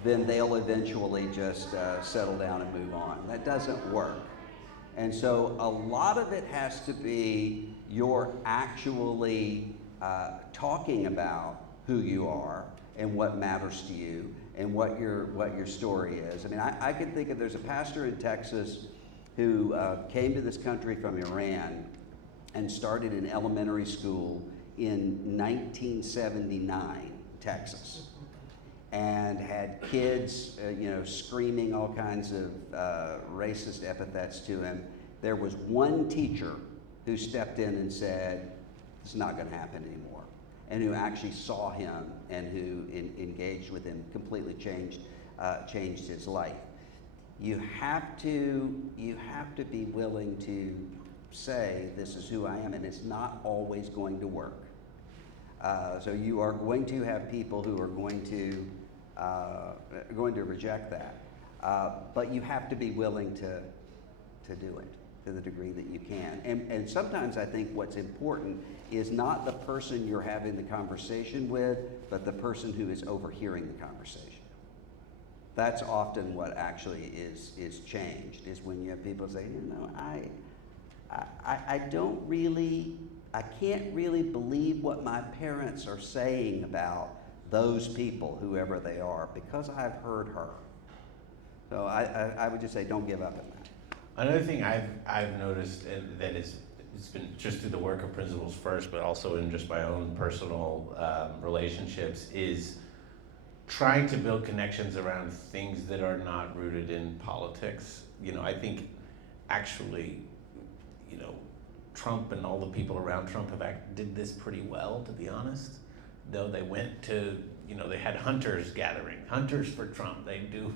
then they'll eventually just settle down and move on. That doesn't work. And so a lot of it has to be you're actually talking about who you are and what matters to you and what your story is. I mean, I can think of, there's a pastor in Texas who came to this country from Iran and started an elementary school in 1979, Texas, and had kids, screaming all kinds of racist epithets to him. There was one teacher who stepped in and said, "It's not going to happen anymore," and who actually saw him and who engaged with him, completely changed his life. You have to be willing to say, this is who I am, and it's not always going to work. So you are going to have people who are going to reject that, but you have to be willing to do it to the degree that you can. And sometimes I think what's important is not the person you're having the conversation with, but the person who is overhearing the conversation. That's often what actually is changed, is when you have people say, I can't really believe what my parents are saying about those people, whoever they are, because I've heard her. So I would just say, don't give up on that. Another thing I've noticed, and that it's been just through the work of Principles First, but also in just my own personal relationships, is trying to build connections around things that are not rooted in politics. I think actually, Trump and all the people around Trump did this pretty well, to be honest. Though they went to, they had hunters gathering, hunters for Trump. They do,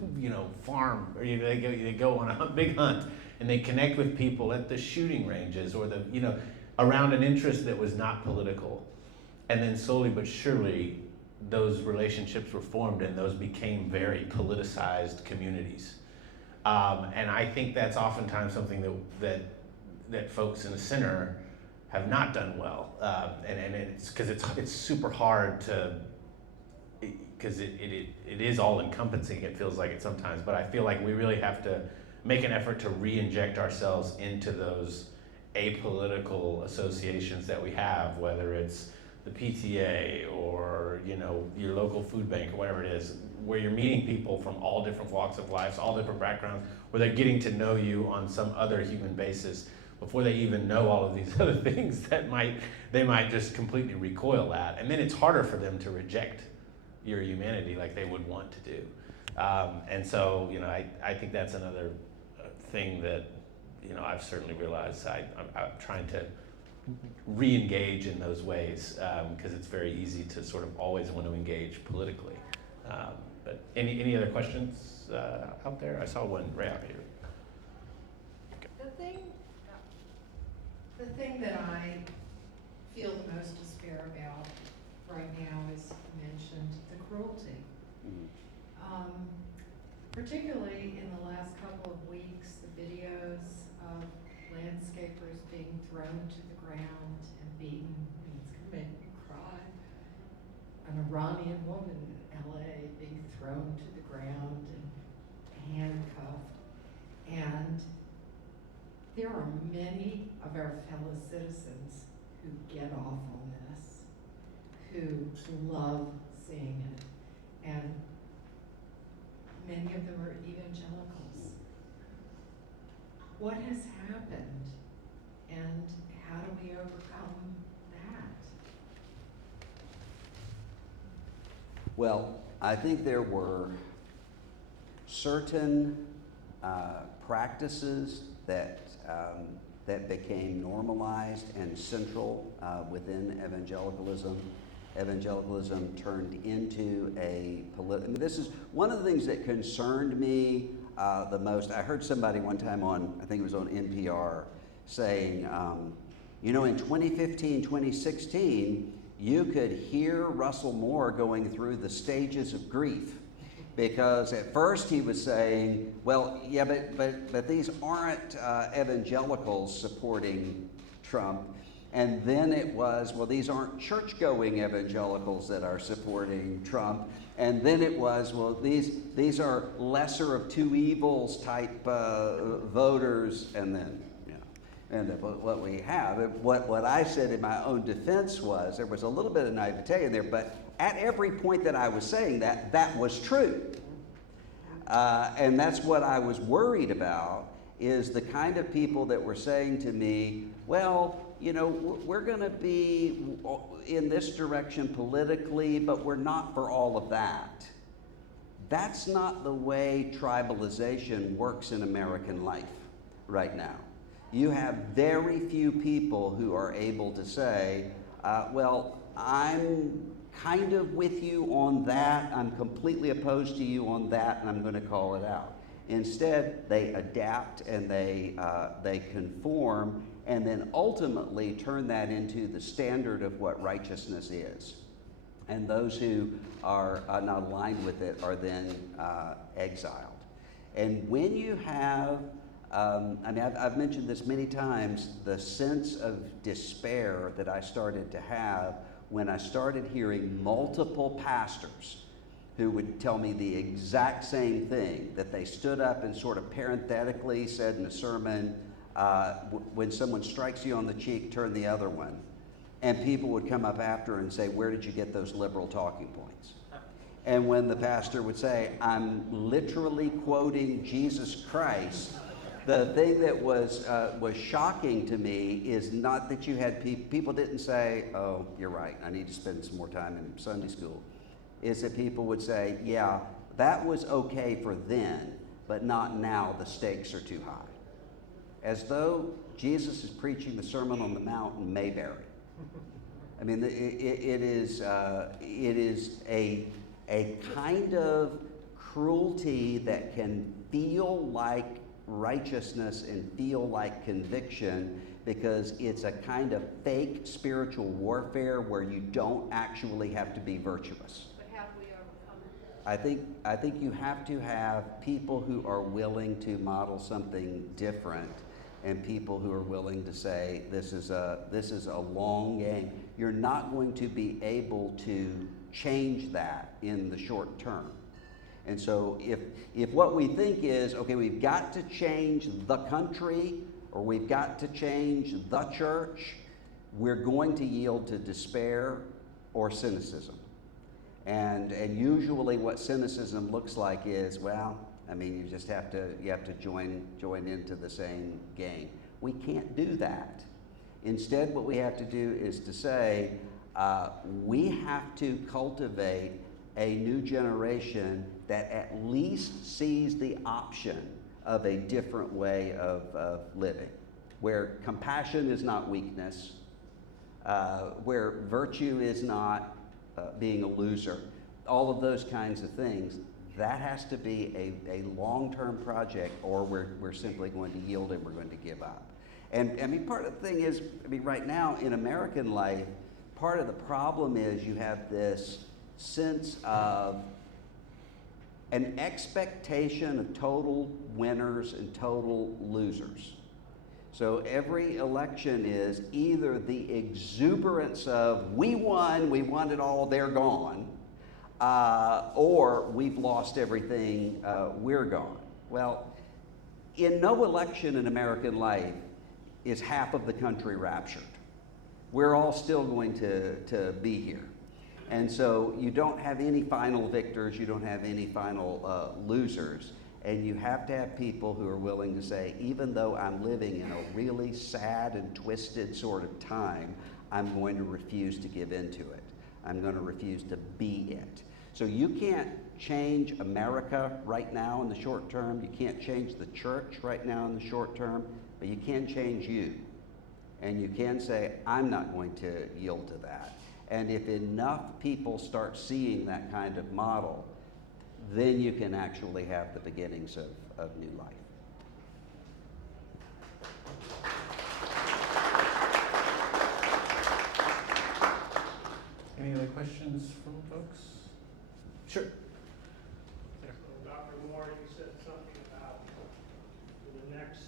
farm, or they go on a big hunt, and they connect with people at the shooting ranges or around an interest that was not political. And then slowly but surely, those relationships were formed, and those became very politicized communities. And I think that's oftentimes something that folks in the center have not done well, and it's because it's super hard to, because it is all encompassing. It feels like it sometimes, but I feel like we really have to make an effort to re-inject ourselves into those apolitical associations that we have, whether it's the PTA or your local food bank or whatever it is, where you're meeting people from all different walks of life, all different backgrounds, where they're getting to know you on some other human basis before they even know all of these other things that they might just completely recoil at. And then it's harder for them to reject your humanity like they would want to do. And so, I think that's another thing that, I've certainly realized I'm trying to re-engage in those ways, because it's very easy to sort of always want to engage politically. But any other questions out there? I saw one right out here. The thing that I feel the most despair about right now is, you mentioned, the cruelty. Particularly in the last couple of weeks, the videos of landscapers being thrown to the ground and beaten. It's going to make me cry. An Iranian woman in LA being thrown to the ground and handcuffed. And there are many of our fellow citizens who get off on this, who love seeing it, and many of them are evangelicals. What has happened, and how do we overcome that? Well, I think there were certain practices that became normalized and central within evangelicalism evangelicalism turned into a political. This is one of the things that concerned me the most. I heard somebody one time on, I think it was on NPR, saying, you know, in 2015, 2016, you could hear Russell Moore going through the stages of grief. Because at first he was saying, well, yeah, but these aren't evangelicals supporting Trump. And then it was, well, these aren't church-going evangelicals that are supporting Trump. And then it was, well, these are lesser of two evils type voters. And then, you know, and what we have, what I said in my own defense was, there was a little bit of naivete in there, but at every point that I was saying that was true. And that's what I was worried about, is the kind of people that were saying to me, well, you know, we're going to be in this direction politically, but we're not for all of that. That's not the way tribalization works in American life right now. You have very few people who are able to say, well, I'm kind of with you on that, I'm completely opposed to you on that, and I'm going to call it out. Instead, they adapt and they conform, and then ultimately turn that into the standard of what righteousness is. And those who are not aligned with it are then exiled. And when you have, I mean, I've mentioned this many times, the sense of despair that I started to have when I started hearing multiple pastors who would tell me the exact same thing, that they stood up and sort of parenthetically said in a sermon, when someone strikes you on the cheek, turn the other one. And people would come up after and say, where did you get those liberal talking points? And when the pastor would say, I'm literally quoting Jesus Christ, the thing that was shocking to me is not that you had people didn't say, oh, you're right, I need to spend some more time in Sunday school. Is that people would say, yeah, that was okay for then, but not now, the stakes are too high. As though Jesus is preaching the Sermon on the Mount in Mayberry. I mean, it is a kind of cruelty that can feel like righteousness and feel like conviction, because it's a kind of fake spiritual warfare where you don't actually have to be virtuous. But have we overcome it? I think you have to have people who are willing to model something different, and people who are willing to say this is a long game. You're not going to be able to change that in the short term. And so if what we think is, okay, we've got to change the country, or we've got to change the church, we're going to yield to despair or cynicism. And usually what cynicism looks like is, well, I mean, you just have to join into the same game. We can't do that. Instead, what we have to do is to say, we have to cultivate a new generation that at least sees the option of a different way of living, where compassion is not weakness, where virtue is not being a loser, all of those kinds of things. That has to be a long-term project, or we're simply going to yield and we're going to give up. And I mean, part of the thing is, I mean, right now in American life, part of the problem is you have this sense of an expectation of total winners and total losers. So every election is either the exuberance of we won it all, they're gone, or we've lost everything, we're gone. Well, in no election in American life is half of the country raptured. We're all still going to be here. And so you don't have any final victors, you don't have any final losers, and you have to have people who are willing to say, even though I'm living in a really sad and twisted sort of time, I'm going to refuse to give into it. I'm going to refuse to be it. So you can't change America right now in the short term, you can't change the church right now in the short term, but you can change you. And you can say, I'm not going to yield to that. And if enough people start seeing that kind of model, then you can actually have the beginnings of new life. Any other questions from folks? Sure. Dr. Moore, you said something about in the next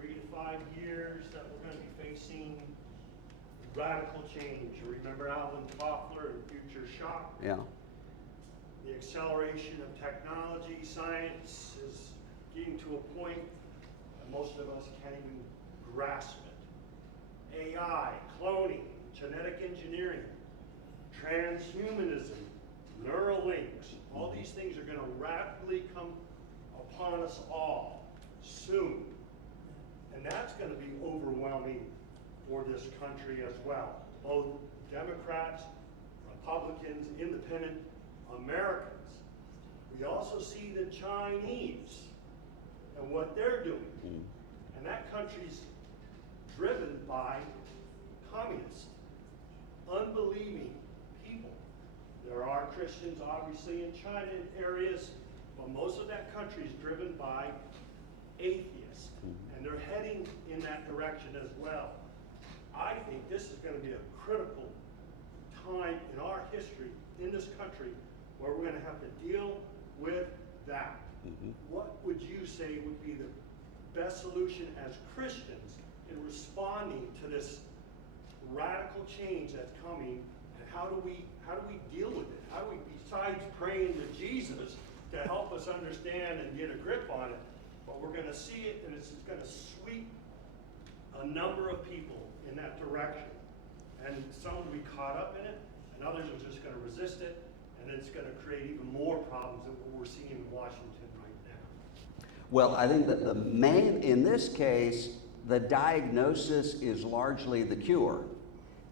3 to 5 years that we're going to be facing radical change. You remember Alvin Toffler and Future Shock? Yeah. The acceleration of technology, science is getting to a point that most of us can't even grasp it. AI, cloning, genetic engineering, transhumanism, neural links, all these things are going to rapidly come upon us all soon. And that's going to be overwhelming for this country as well. Both Democrats, Republicans, independent Americans. We also see the Chinese and what they're doing. And that country's driven by communists, unbelieving people. There are Christians obviously in China in areas, but most of that country is driven by atheists. And they're heading in that direction as well. I think this is going to be a critical time in our history in this country where we're going to have to deal with that. What would you say would be the best solution as Christians in responding to this radical change that's coming, and how do we deal with it? How do we, besides praying to Jesus to help us understand and get a grip on it, but we're going to see it and it's going to sweep a number of people in that direction. And some will be caught up in it, and others are just going to resist it, and it's going to create even more problems than what we're seeing in Washington right now. Well, I think that the main, in this case, the diagnosis is largely the cure,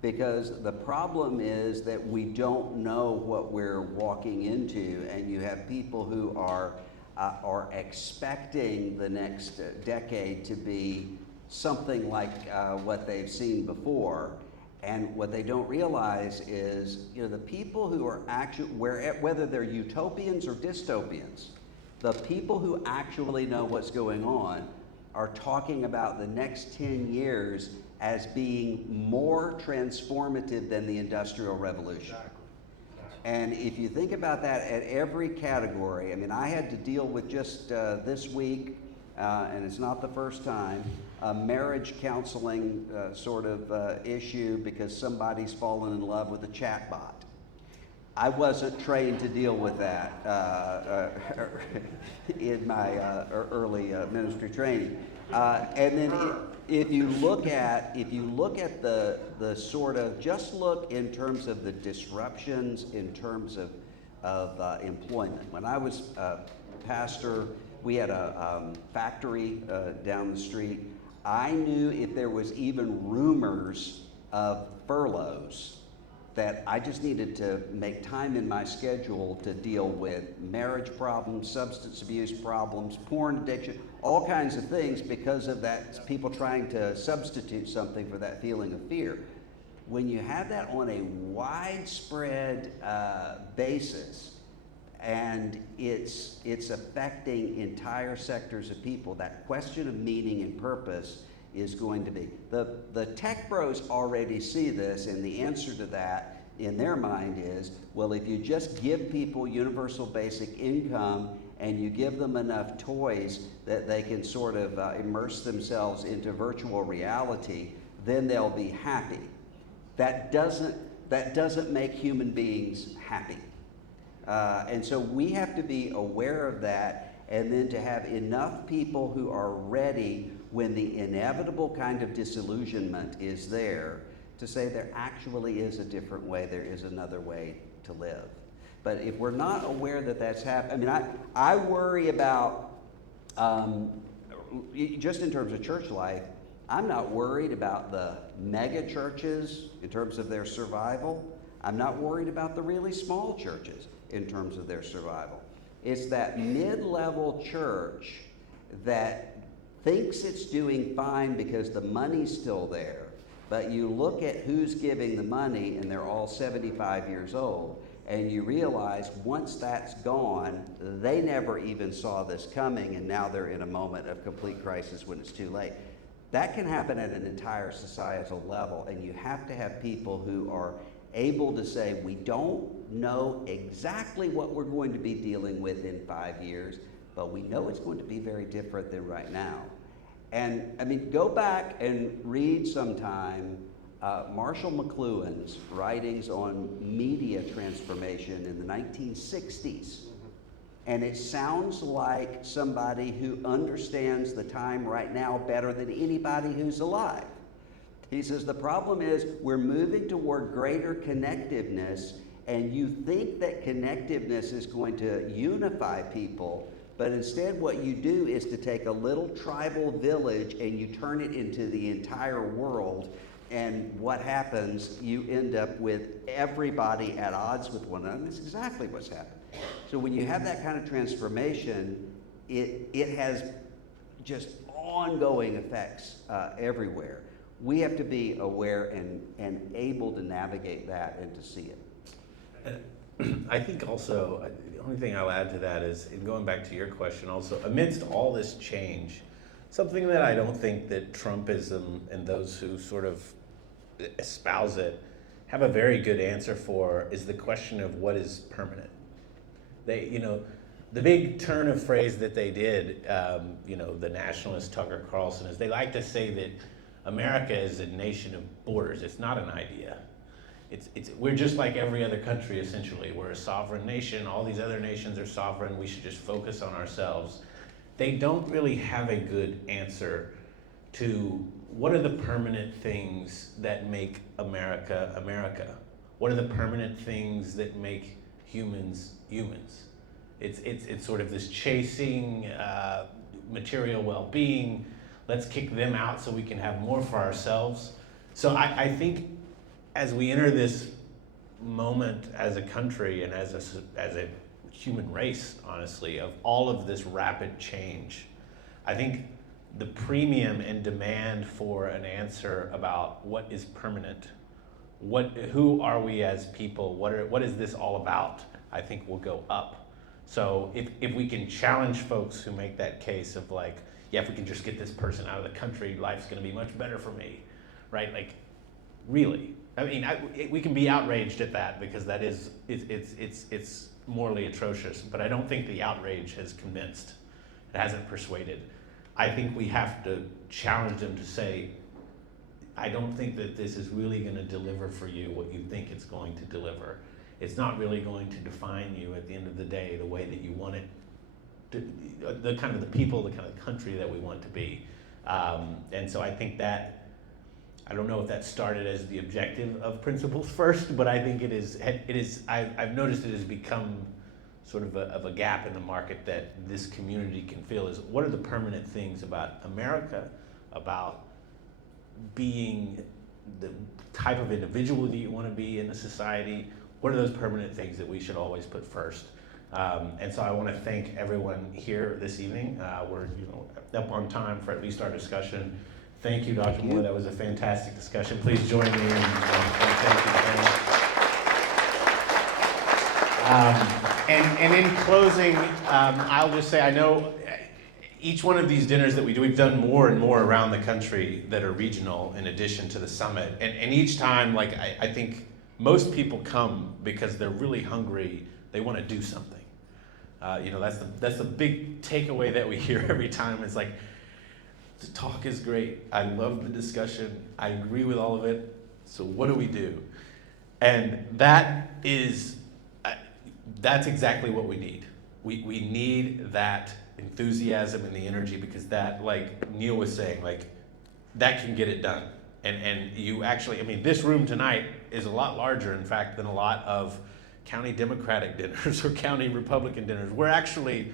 because the problem is that we don't know what we're walking into, and you have people who are expecting the next decade to be something like what they've seen before. And what they don't realize is, you know, the people who are actually, whether they're utopians or dystopians, the people who actually know what's going on are talking about the next 10 years as being more transformative than the Industrial Revolution. And if you think about that at every category, I mean, I had to deal with just this week, and it's not the first time, a marriage counseling sort of issue because somebody's fallen in love with a chatbot. I wasn't trained to deal with that in my early ministry training. And then if you look at the sort of, just look in terms of the disruptions in terms of employment. When I was pastor, we had a factory down the street. I knew if there was even rumors of furloughs that I just needed to make time in my schedule to deal with marriage problems, substance abuse problems, porn addiction, all kinds of things because of that, people trying to substitute something for that feeling of fear. When you have that on a widespread basis, and it's affecting entire sectors of people, that question of meaning and purpose is going to be. The tech bros already see this, and the answer to that in their mind is, well, if you just give people universal basic income and you give them enough toys that they can sort of immerse themselves into virtual reality, then they'll be happy. That doesn't make human beings happy. And so we have to be aware of that, and then to have enough people who are ready when the inevitable kind of disillusionment is there to say there actually is a different way, there is another way to live. But if we're not aware that that's happening, I mean, I worry about, just in terms of church life, I'm not worried about the mega churches in terms of their survival. I'm not worried about the really small churches in terms of their survival. It's that mid-level church that thinks it's doing fine because the money's still there, But you look at who's giving the money, and they're all 75 years old, and you realize once that's gone, they never even saw this coming, and now they're in a moment of complete crisis when it's too late. That can happen at an entire societal level, and you have to have people who are able to say, we don't know exactly what we're going to be dealing with in 5 years, but we know it's going to be very different than right now. And I mean, go back and read sometime Marshall McLuhan's writings on media transformation in the 1960s. And it sounds like somebody who understands the time right now better than anybody who's alive. He says, the problem is we're moving toward greater connectiveness, and you think that connectiveness is going to unify people, but instead what you do is to take a little tribal village and you turn it into the entire world, and what happens, you end up with everybody at odds with one another, and that's exactly what's happened. So when you have that kind of transformation, it has just ongoing effects everywhere. We have to be aware and able to navigate that and to see it. I think also, the only thing I'll add to that is, in going back to your question also, amidst all this change, something that I don't think that Trumpism and those who sort of espouse it have a very good answer for is the question of what is permanent. They, you know, the big turn of phrase that they did, you know, the nationalist Tucker Carlson, is they like to say that America is a nation of borders. It's not an idea. We're just like every other country, essentially. We're a sovereign nation. All these other nations are sovereign. We should just focus on ourselves. They don't really have a good answer to what are the permanent things that make America, America? What are the permanent things that make humans, humans? It's sort of this chasing material well-being. Let's kick them out so we can have more for ourselves. So I think as we enter this moment as a country and as a human race, honestly, of all of this rapid change, I think the premium and demand for an answer about what is permanent, who are we as people, what is this all about, I think will go up. So if we can challenge folks who make that case of like, yeah, if we can just get this person out of the country, life's gonna be much better for me, right? Like, really? I mean, we can be outraged at that because that is, it's morally atrocious, but I don't think the outrage has convinced. It hasn't persuaded. I think we have to challenge them to say, I don't think that this is really gonna deliver for you what you think it's going to deliver. It's not really going to define you at the end of the day the way that you want it to, the kind of the people, the kind of country that we want to be. And so I think that, I don't know if that started as the objective of Principles First, but I think it is, I've noticed it has become sort of a gap in the market that this community can feel is, what are the permanent things about America, about being the type of individual that you want to be in a society? What are those permanent things that we should always put first? And so I want to thank everyone here this evening. We're up on time for at least our discussion. Thank you, Dr. Moore. That was a fantastic discussion. Please join me in thank you. And in closing, I'll just say, I know each one of these dinners that we do, we've done more and more around the country that are regional in addition to the summit. And each time, like, I think most people come because they're really hungry. They want to do something. That's the big takeaway that we hear every time. It's like, the talk is great. I love the discussion. I agree with all of it. So what do we do? And that's exactly what we need. We need that enthusiasm and the energy, because that, like Neil was saying, like, that can get it done. And you actually, I mean, this room tonight is a lot larger, in fact, than a lot of county Democratic dinners or county Republican dinners. We're actually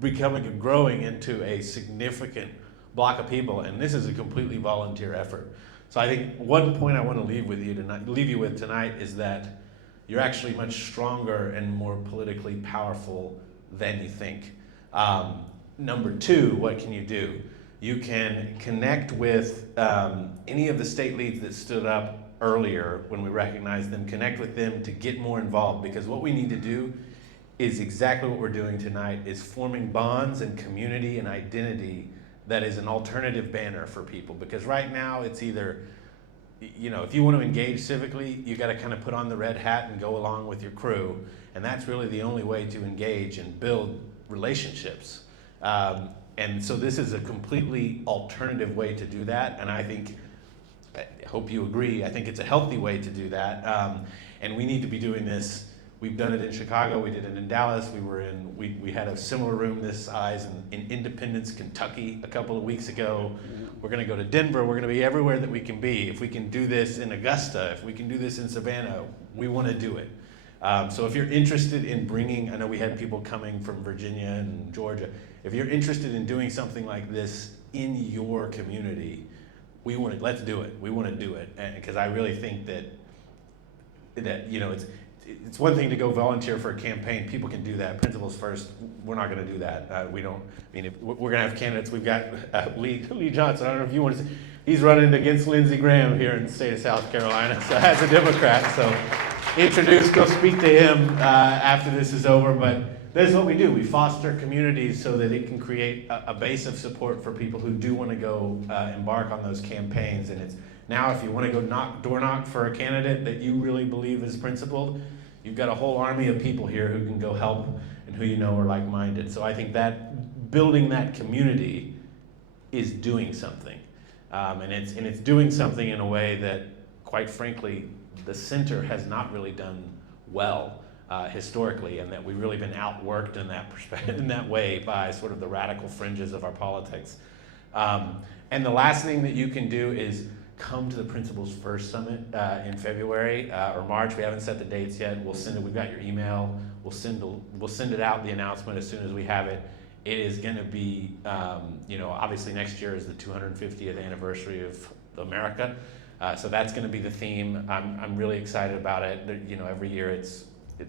becoming and growing into a significant block of people, and this is a completely volunteer effort. So I think one point I want to leave you with tonight is that you're actually much stronger and more politically powerful than you think. Number two, what can you do? You can connect with any of the state leads that stood up earlier when we recognized them, connect with them to get more involved, because what we need to do is exactly what we're doing tonight, is forming bonds and community and identity that is an alternative banner for people. Because right now it's either, you know, if you want to engage civically, you got to kind of put on the red hat and go along with your crew, and that's really the only way to engage and build relationships. And so this is a completely alternative way to do that, and I hope you agree, I think it's a healthy way to do that, and we need to be doing this. We've done it in Chicago, we did it in Dallas, we had a similar room this size in Independence, Kentucky a couple of weeks ago. We're gonna go to Denver, we're gonna be everywhere that we can be. If we can do this in Augusta, if we can do this in Savannah, we wanna do it. So if you're interested in bringing, I know we had people coming from Virginia and Georgia, if you're interested in doing something like this in your community, let's do it. We want to do it, because I really think that you know, it's one thing to go volunteer for a campaign. People can do that. Principles first. We're not going to do that. We don't. I mean, we're going to have candidates. We've got Lee Johnson. I don't know if you want to. He's running against Lindsey Graham here in the state of South Carolina, so as a Democrat. So go speak to him after this is over. But this is what we do. We foster communities so that it can create a base of support for people who do want to go embark on those campaigns. And it's now, if you want to go door knock for a candidate that you really believe is principled, you've got a whole army of people here who can go help and who you know are like-minded. So I think that building that community is doing something. And it's doing something in a way that, quite frankly, the center has not really done well historically, and that we've really been outworked in that perspective, in that way, by sort of the radical fringes of our politics. And the last thing that you can do is come to the Principles First Summit in February or March. We haven't set the dates yet. We'll send it. We've got your email. We'll send it out, the announcement, as soon as we have it. It is going to be, you know, obviously next year is the 250th anniversary of America, so that's going to be the theme. I'm really excited about it. You know, every year it's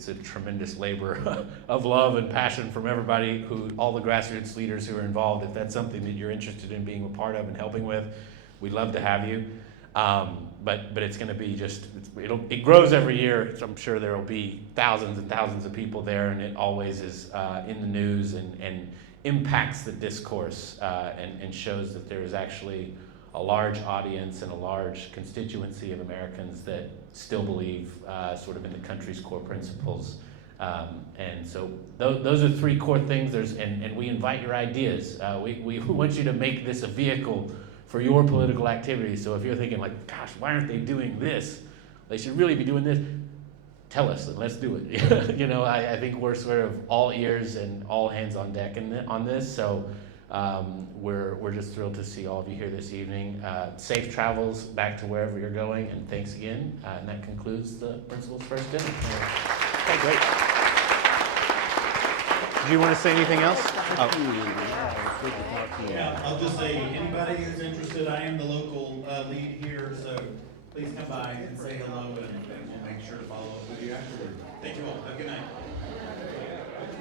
a tremendous labor of love and passion from everybody, all the grassroots leaders who are involved. If that's something that you're interested in being a part of and helping with, we'd love to have you. But it's going to be it grows every year. So I'm sure there will be thousands and thousands of people there, and it always is in the news and impacts the discourse and shows that there is actually a large audience and a large constituency of Americans that still believe sort of in the country's core principles. And so those are three core things. And we invite your ideas. We want you to make this a vehicle for your political activity. So if you're thinking like, gosh, why aren't they doing this? They should really be doing this. Tell us, and let's do it. You know, I think we're sort of all ears and all hands on deck on this. So we're just thrilled to see all of you here this evening. Safe travels back to wherever you're going, and thanks again. And that concludes the Principles First dinner. Okay, great. Do you want to say anything else? Yeah, I'll just say, anybody who's interested, I am the local lead here, so please come by and say hello, and we'll make sure to follow up with you afterward. Thank you all. Have a good night.